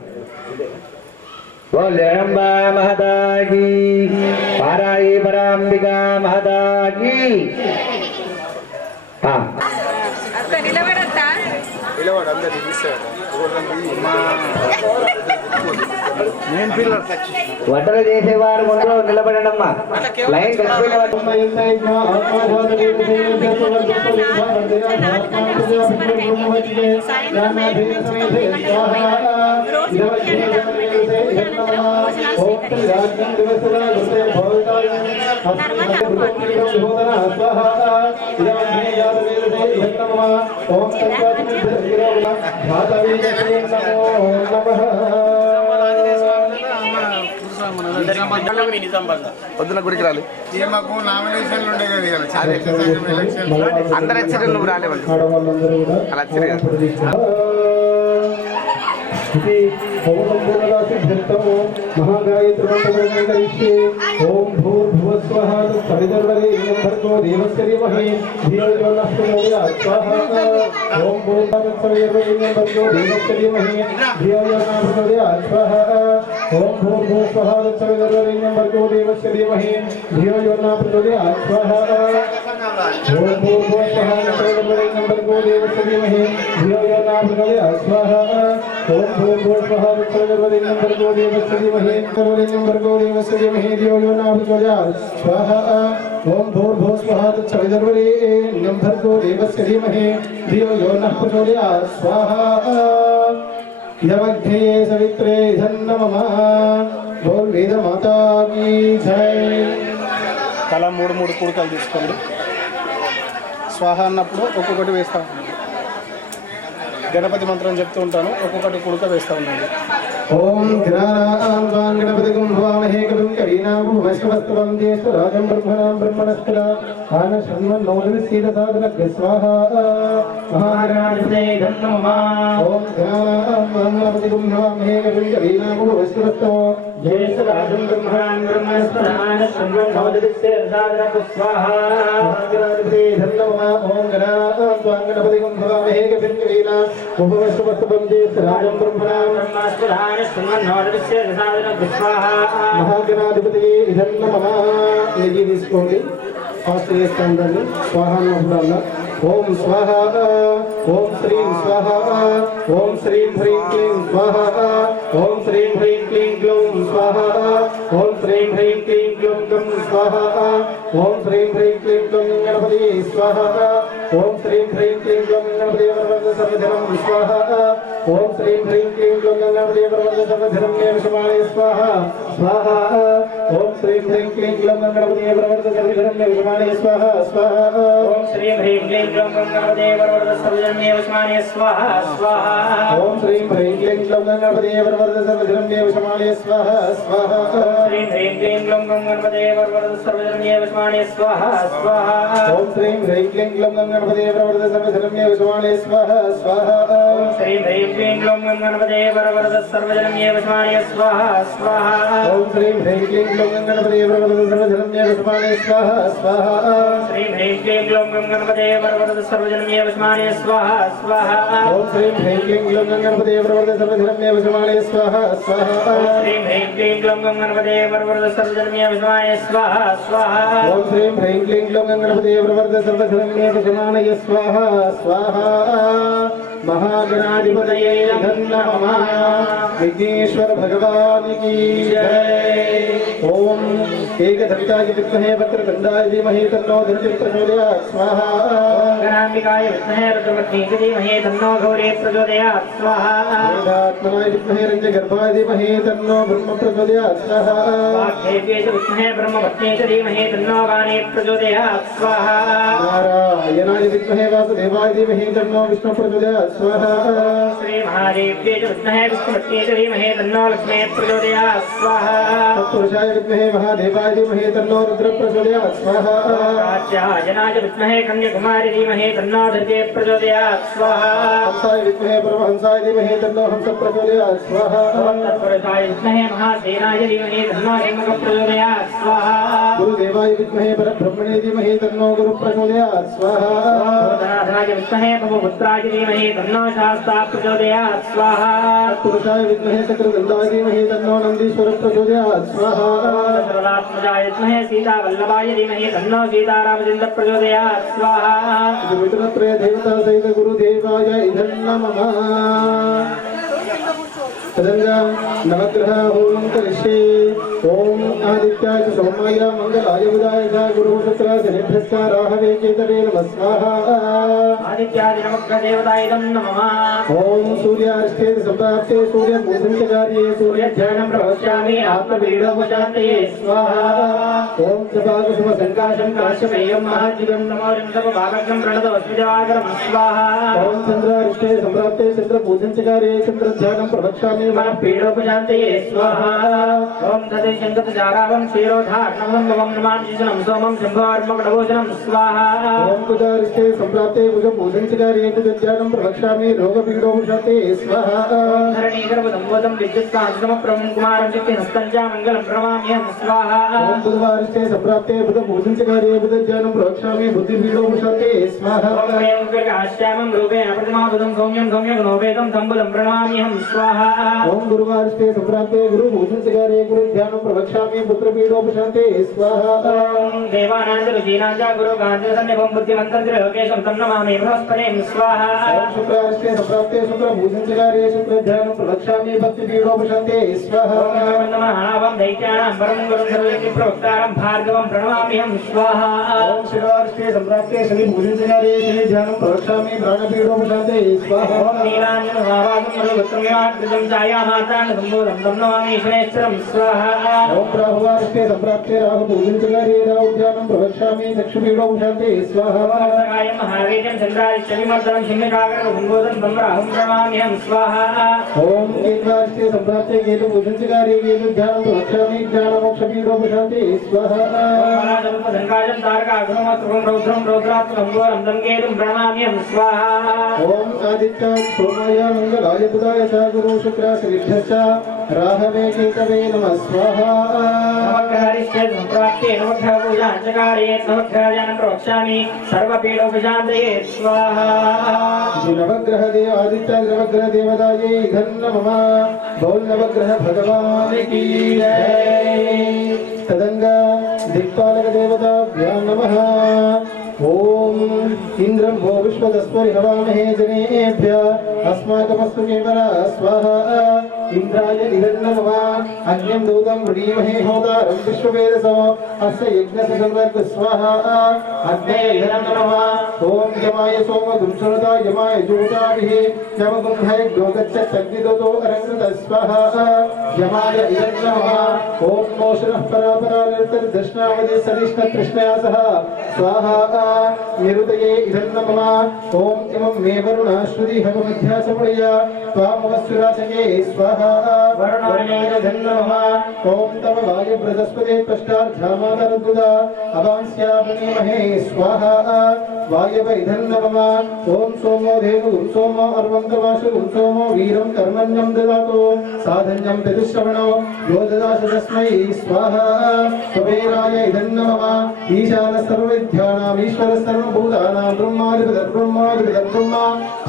జగంబా మహదాకి, పారాయి పరాంబికా మహదాకి. వంటలు చేసేవారు ముందు నిలబడమ్మా. లైన్ పొద్దున గుడికి రాలి మాకు నామినేషన్లు ఉండే కదా, అందరు వచ్చి నువ్వు రాలేవాలి అలా వచ్చి महागायत्री ओम भूर्भुवस्वः तत्सवितुर्वरेण्यं भर्गो देवस्य धीमहि धियो यो नः प्रचोदयात् स्वाहा ओम भूर्भुवस्वः भर्गो देवस्य धीमहि धियो यो नः प्रचोदयात् स्वाहा ओम भूर्भुवस्वः तत्सवितुर्वरेण्यं भर्गो देवस्य धीमहि धियो यो नः प्रचोदयात् स्वाहा ओम भूर्भुवस्वः तत्सवितुर्वरेण्यं भर्गो देवस्य धीमहि धियो यो नः प्रचोदयात् स्वाहा ओम भूर्भुवस्वः तत्सवितुर्वरेण्यं भर्गो देवस्य धीमहि भर्गो देवस्य धीमहि धियो यो नः प्रचोदयात् स्वाहा ओम भूर्भुवस्वः तत्सवितुर्वरेण्यं भर्गो देवस्य धीमहि धियो यो नः प्रचोदयात् स्वाहा यमग्धये सवित्रे धन्नमः बोल वेद माता की जय తల 3 కుడకలు తీసుకోండి. స్వాహ అన్నప్పుడు ఒక్కొక్కటి వేస్తా ఉంటాను. గణపతి మంత్రం చెప్తూ ఉంటాను, ఒక్కొక్కటి కుడక వేస్తా ఉండండి. ओम ज्ञानां गणपतिं भवामहे कविं कवीनामुपवस्वस्तवं ज्येष्ठराजं ब्रह्मणां ब्रह्मणस्पदा आनशन्वन्नोदविसीदसादनग् स्वाहा महाराजते नमः ओम ज्ञानां गणपतिं भवामहे कविं कवीनामुपवस्वस्तवं ज्येष्ठराजं ब्रह्मणां ब्रह्मणस्पदा आनशन्वन्नोदविसीदसादनग् स्वाहा महाराजते नमः ओम ज्ञानां गणपतिं भवामहे कविं कवीनामुपवस्वस्तवं ज्येष्ठराजं ब्रह्मणां ब्रह्मणस्पदा महागणाधिपति नमः निधि తీసుకోండి. ఫాస్ట్ చేస్తాండి. స్వాహ అన్నప్పుడు ఓం స్వాహ ఓం శ్రీం స్వాహ ఓం శ్రీం హ్రీం క్లీం స్వాహ ఓం శ్రీం హ్రీం క్లీం గ్లౌం స్వాహ ఓం శ్రీం హ్రీం క్లీం గ్లౌం గం స్వాహ ఓం శ్రీం హ్రీం క్లీం గ్లౌం గణపతి స్వాహ ఓం శ్రీం హ్రీం క్లీం గ్లౌం గణపతి సర్వజనం స్వాహ ఓం శ్రీం హ్రీం క్లీం గ్లౌం గణపతే ప్రవర్ధ సర్వధర్మ్యే విషమాణే స్వాహా స్వాహా ఓం శ్రీం హ్రీం క్లీం గ్లౌం గణపతే ప్రవర్ధ సర్వధర్మ్యే విషమాణే స్వాహా స్వాహా ఓం శ్రీం హ్రీం క్లీం గ్లౌం గణపతే ప్రవర్ధ సర్వధర్మ్యే విషమాణే స్వాహా స్వాహా ఓం శ్రీం హ్రీం క్లీం గ్లౌం గణపతే ప్రవర్ధ సర్వధర్మ్యే విషమాణే స్వాహా స్వాహా శ్రీం హ్రీం క్లీం గ్లౌం గణపతే ప్రవర్ధ సర్వధర్మ్యే విషమాణే స్వాహా స్వాహా ఓం శ్రీం హ్రీం క్లీం గ్లౌం గణపతే ప్రవర్ధ సర్వధర్మ్యే విషమాణే స్వాహా స్వాహా శ్రీం హ్రీం క్లీం గ్లౌం గణపతే ప్రవర్ధ సర్వధర్మ్యే విషమాణే స్వాహా స్వాహా ఓం శ్రీం హ్రీం క్లీం గ్లౌం గణపతే ప్రవర్ధ సర్వధర్మ్యే విషమాణే స్వాహా స్వాహా శ్రీం హ్రీం క్లీం గ్లౌం గణపతే ప్రవర్ధ సర్వధర్మ్యే విషమాణే స్వాహా స్వాహా ఓం శ్రీం హ్రీం క్లీం గ్లౌం గణపతే ప్రవర్ధ సర్వధర్మ్యే విషమాణే స్వాహా స్వాహా శ్రీం హ్రీం క్లీం గ్లౌం గణపతే ప్రవర్ధ సర్వధర్మ్యే విషమాణే స్వాహా స్వాహా ఓం శ్రీం హ్రీం క్లీం గ్లౌం గణపతే ప్రవర్ధ సర్వధర్మ్యే విషమాణే స్వాహా స్వాహా महागणाधिपतये नमः विघ्नेश्वर भगवान की जय ओम एकदंताय विद्महे वक्रतुंडाय धीमहि तन्नो धनुः प्रचोदयात् स्वाहा गणाम्बिकाय विद्महे रुद्रमध्यै धीमहि तन्नो गौरी प्रचोदयात् स्वाहा वेदात्मनाय विद्महे रंजगर्भाय धीमहि तन्नो ब्रह्म प्रचोदयात् स्वाहा वाग्देव्यै च विद्महे ब्रह्मपत्न्यै च धीमहि तन्नो वाणी प्रचोदयात् स्वाहा नारायणाय विद्महे वासुदेवाय धीमहि तन्नो विष्णु प्रचोदयात् स्वाहा श्री महादेव्यै च विद्महे विष्णुपत्न्यै च धीमहि तन्नो लक्ष्मी प्रचोदयात् स्वाहा तत्पुरुषाय विद्महे महादेवाय धीमहि तन्नो रुद्र प्रचोदयात् स्वाहा कात्यायनाय च विद्महे कन्याकुमारी धीमहि तन्नो दुर्गे प्रचोदयात् स्वाहा हंसाय विद्महे परमहंसाय धीमहि तन्नो हंस प्रचोदयात् स्वाहा तत्पुरुषाय विद्महे महासेनाय धीमहि तन्नो हिमक प्रचोदयात् स्वाहा गुरुदेवाय विद्महे परब्रह्मणे धीमहि तन्नो गुरु प्रचोदयात् स्वाहा धनाधनाय विद्महे भवपुत्राय धीमहि तन्नो शास्ता प्रचोदयात् स्वाहा पुरुषाय विद्महे चक्रगन्धाय धीमहि तन्नो नन्दीश्वर प्रचोदयात् स्वाहा सर्वदात्मजाय विद्महे सीतावल्लभाय धीमहि तन्नो सीतारामचन्द्र प्रचोदयात् स्वाहा विष्णुत्रय देवता सहित गुरुदेवाय इदं नमः तदंगा नवग्रह होम करिष्ये ओम आदित्याय च सोमाय मंगलाय बुधाय च गुरु शुक्र शनिभ्यश्च राहवे केतवे नमः स्वाहा आदित्यादि नवग्रह देवताय नमः ओम सूर्यास्ते संप्राप्ते सूर्य मूर्धन्यकार्ये सूर्य ध्यानं प्रवक्ष्यामि आत्मवीडोपशान्तये स्वाहा ओम जपाकुसुम संकाशं काश्यपेयं महाजीवं नमो भागं प्रणतवस्मिदेवागरं स्वाहा ओम चन्द्रास्ते संप्राप्ते चन्द्र पूजनचकार्ये चन्द्र ध्यानं प्रवक्ष्यामि पीडोपशान्तये स्वाहा ओम तदे शंकत जारावं क्षीरोधारणं भवं नमांसिनं सोमं शंभोर्मकडभूषणं स्वाहा ओम कुदारिष्टे संप्राप्ते कुजं पूजनचकार्ये कुजध्यानं प्रवक्ष्यामि रोगपीडोपशान्तये स्वाहा धरणी गर्भसंवदं विद्युत्कान्तमप्रं कुमारं शक्तिहस्तं च मङ्गलं प्रणमाम्यहं स्वाहा ओम बुधवारिष्टे संप्राप्ते बुध पूजनचकार्ये बुधध्यानं प्रवक्ष्यामि बुद्धिपीडोपशान्तये स्वाहा ओम प्रकाश्यामं रूपेण प्रतिमाबुधं सौम्यं सौम्यगुणोपेतं तम्बुलं प्रणमाम्यहं स्वाहा ओम गुरुवारिष्टे संप्राप्ते गुरु पूजनचकार्ये गुरु ध्यानं प्रवक्ष्यामि पुत्रपीडोपशान्तये स्वाहा ओम देवानां च ऋषीणां च गुरुगान्धसन्निभं बुद्धिमन्तं त्रिलोकेशं तं नमामि बृहस्पतिं स्वाहा ओम शुक्रारिष्टे संप्राप्ते शुक्र पूजनचकार्ये शुक्र ध्यानं प्रवक्ष्यामि भक्तिपीडोपशान्तये स्वाहा ओम नमः दैत्यानां परं गुरुं सर्वज्ञ प्रवक्तारं भार्गवं प्रणमाम्यहं स्वाहा ओम शिवारिष्टे संप्राप्ते शनि पूजनचकार्ये शनि ध्यानं प्रवक्ष्यामि प्राणपीडोपशान्तये स्वाहा ओम नीलाञ्जनभावागं मरुगत्रमिवाकृतं छायामातां सम्बोधं तं नमामि शनैश्वरं स्वाहा ओम राहुवारिष्टे संप्राप्ते राहु पूजनचकार्ये राहुध्यानं प्रवक्ष्यामि चक्षुपीडोपशान्तये स्वाहा ओम महावीर्यं चन्द्रादित्य विमर्दनं हिम्यकागरं सम्बोधं तं राहुं प्रणमाम्यहं स्वाहा ओम केतुवारिष्टे संप्राप्ते केतु पूजनचकार्ये केतु ध्यानं प्रवक्ष्यामि ज्ञानमोक्षपीडोपशान्तये स्वाहा संकाशं तारकाग्निमस्त्रं रौद्रं रौद्रात्मकं घोरं तं केतुं प्रणमाम्यहं स्वाहा ओम आदित्याय सोमाय मंगलाय बुधाय च गुरु शुक्र शनिभ्यश्च राहवे केतवे नमः स्वाहा नवग्रहारिष्टे संप्राप्ते नवग्रह पूजाञ्चकार्ये नवग्रह ध्यानं प्रवक्ष्यामि सर्वपीडोपशान्तये स्वाहा नवग्रह देव आदित्य नवग्रह देवताये इदं नमः बोल नवग्रह भगवान की जय तदंगा दिक्पालक देवताभ्यां नमः ओम इंद्रं वो विश्वदस्परि हवामहे जनेभ्यः अस्माकमस्तु केवल स्वाहा इंद्राय निरन्नमः अग्निं दूतं वृणीमहे होतारं विश्ववेदसो अस्य यज्ञस्य सर्वज्ञ स्वाहा अग्ने निरन्नमः ओम यमाय सोम गुंसुरता यमाय ज्योताभिः यमगुंहय गोगच्छ तग्निदतो अरंकृत स्वाहा यमाय निरन्नमः ओम मोषणः परापरानिर्तर दशनावधि सरिष्ठ तृष्णया सह स्वाहा निरुदये इदन्नमः ओम इमं मे वरुण श्रुति हवमध्या समूलय त्वामवस्सुरासके स्वाहा वरुणाय इदन्नमः ओम तव वायु बृहस्पते पश्चार्धामादरद्दुदा अवांस्यावनीमहे स्वाहा वायव इदन्नमः ओम सोमो धेनु सोमो अर्वन्तवाशु सोमो वीरं कर्मण्यं ददातु साधन्यं पितुश्रवणो यो ददाश तस्मै स्वाहा कुबेराय इदन्नमः ईशान सर्वविद्यानां ईश्वर सर्वभूतानां ब्रह्मा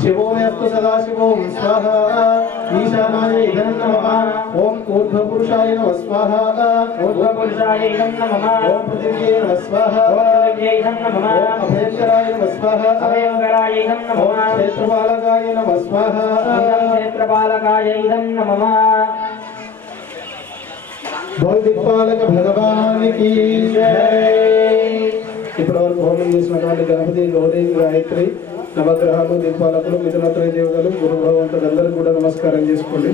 शिवो मेऽस्तु सदा शिवो स्वाहा ईशानाय इदन्नमः ओम ऊर्ध्वपुरुषाय नमः स्वाहा ऊर्ध्वपुरुषाय नमः ओम पृथिव्यै नमः स्वाहा पृथिव्यै नमः ओम अभयंकराय नमः स्वाहा अभयंकराय नमः ओम क्षेत्रपालकाय नमः स्वाहा क्षेत्रपालकाय नमः बोल दिक्पालक भगवान की जय ఇప్పటివరకు హోమం చేసినటువంటి గణపతి గౌరీ గాయత్రి నవగ్రహాలు దీపాలకులు మిథునత్రయ దేవతలు గురు భగవంతులందరూ కూడా నమస్కారం చేసుకోండి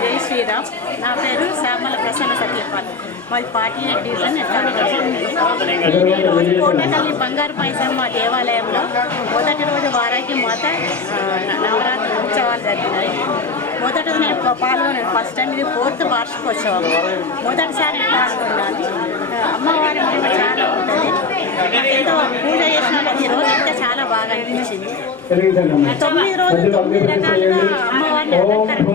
జై శ్రీరామ్. నా పేరు శ్యామల ప్రసన్న సత్యపాల్. మాది 48 డివిజన్ ఈరోజు కోటేపల్లి బంగారు మైసమ్మ దేవాలయంలో మొదటి రోజు వారాకి మాత నవరాత్రి ఉత్సవాలు జరిగినాయి. మొదటిది నేను పాల్గొన్నాను. ఫస్ట్ టైం ఇది 4th వార్షికోత్సవం. మొదటిసారి పాల్గొన్నాను. అమ్మవారి మహిమ చాలా ఉంటుంది. ఎంతో పూజ చేసిన ప్రతి రోజు ఇంకా చాలా బాగా అనిపించింది. 9 రోజులు 9 రకాలుగా అమ్మవారిని అలంకరిస్తారు.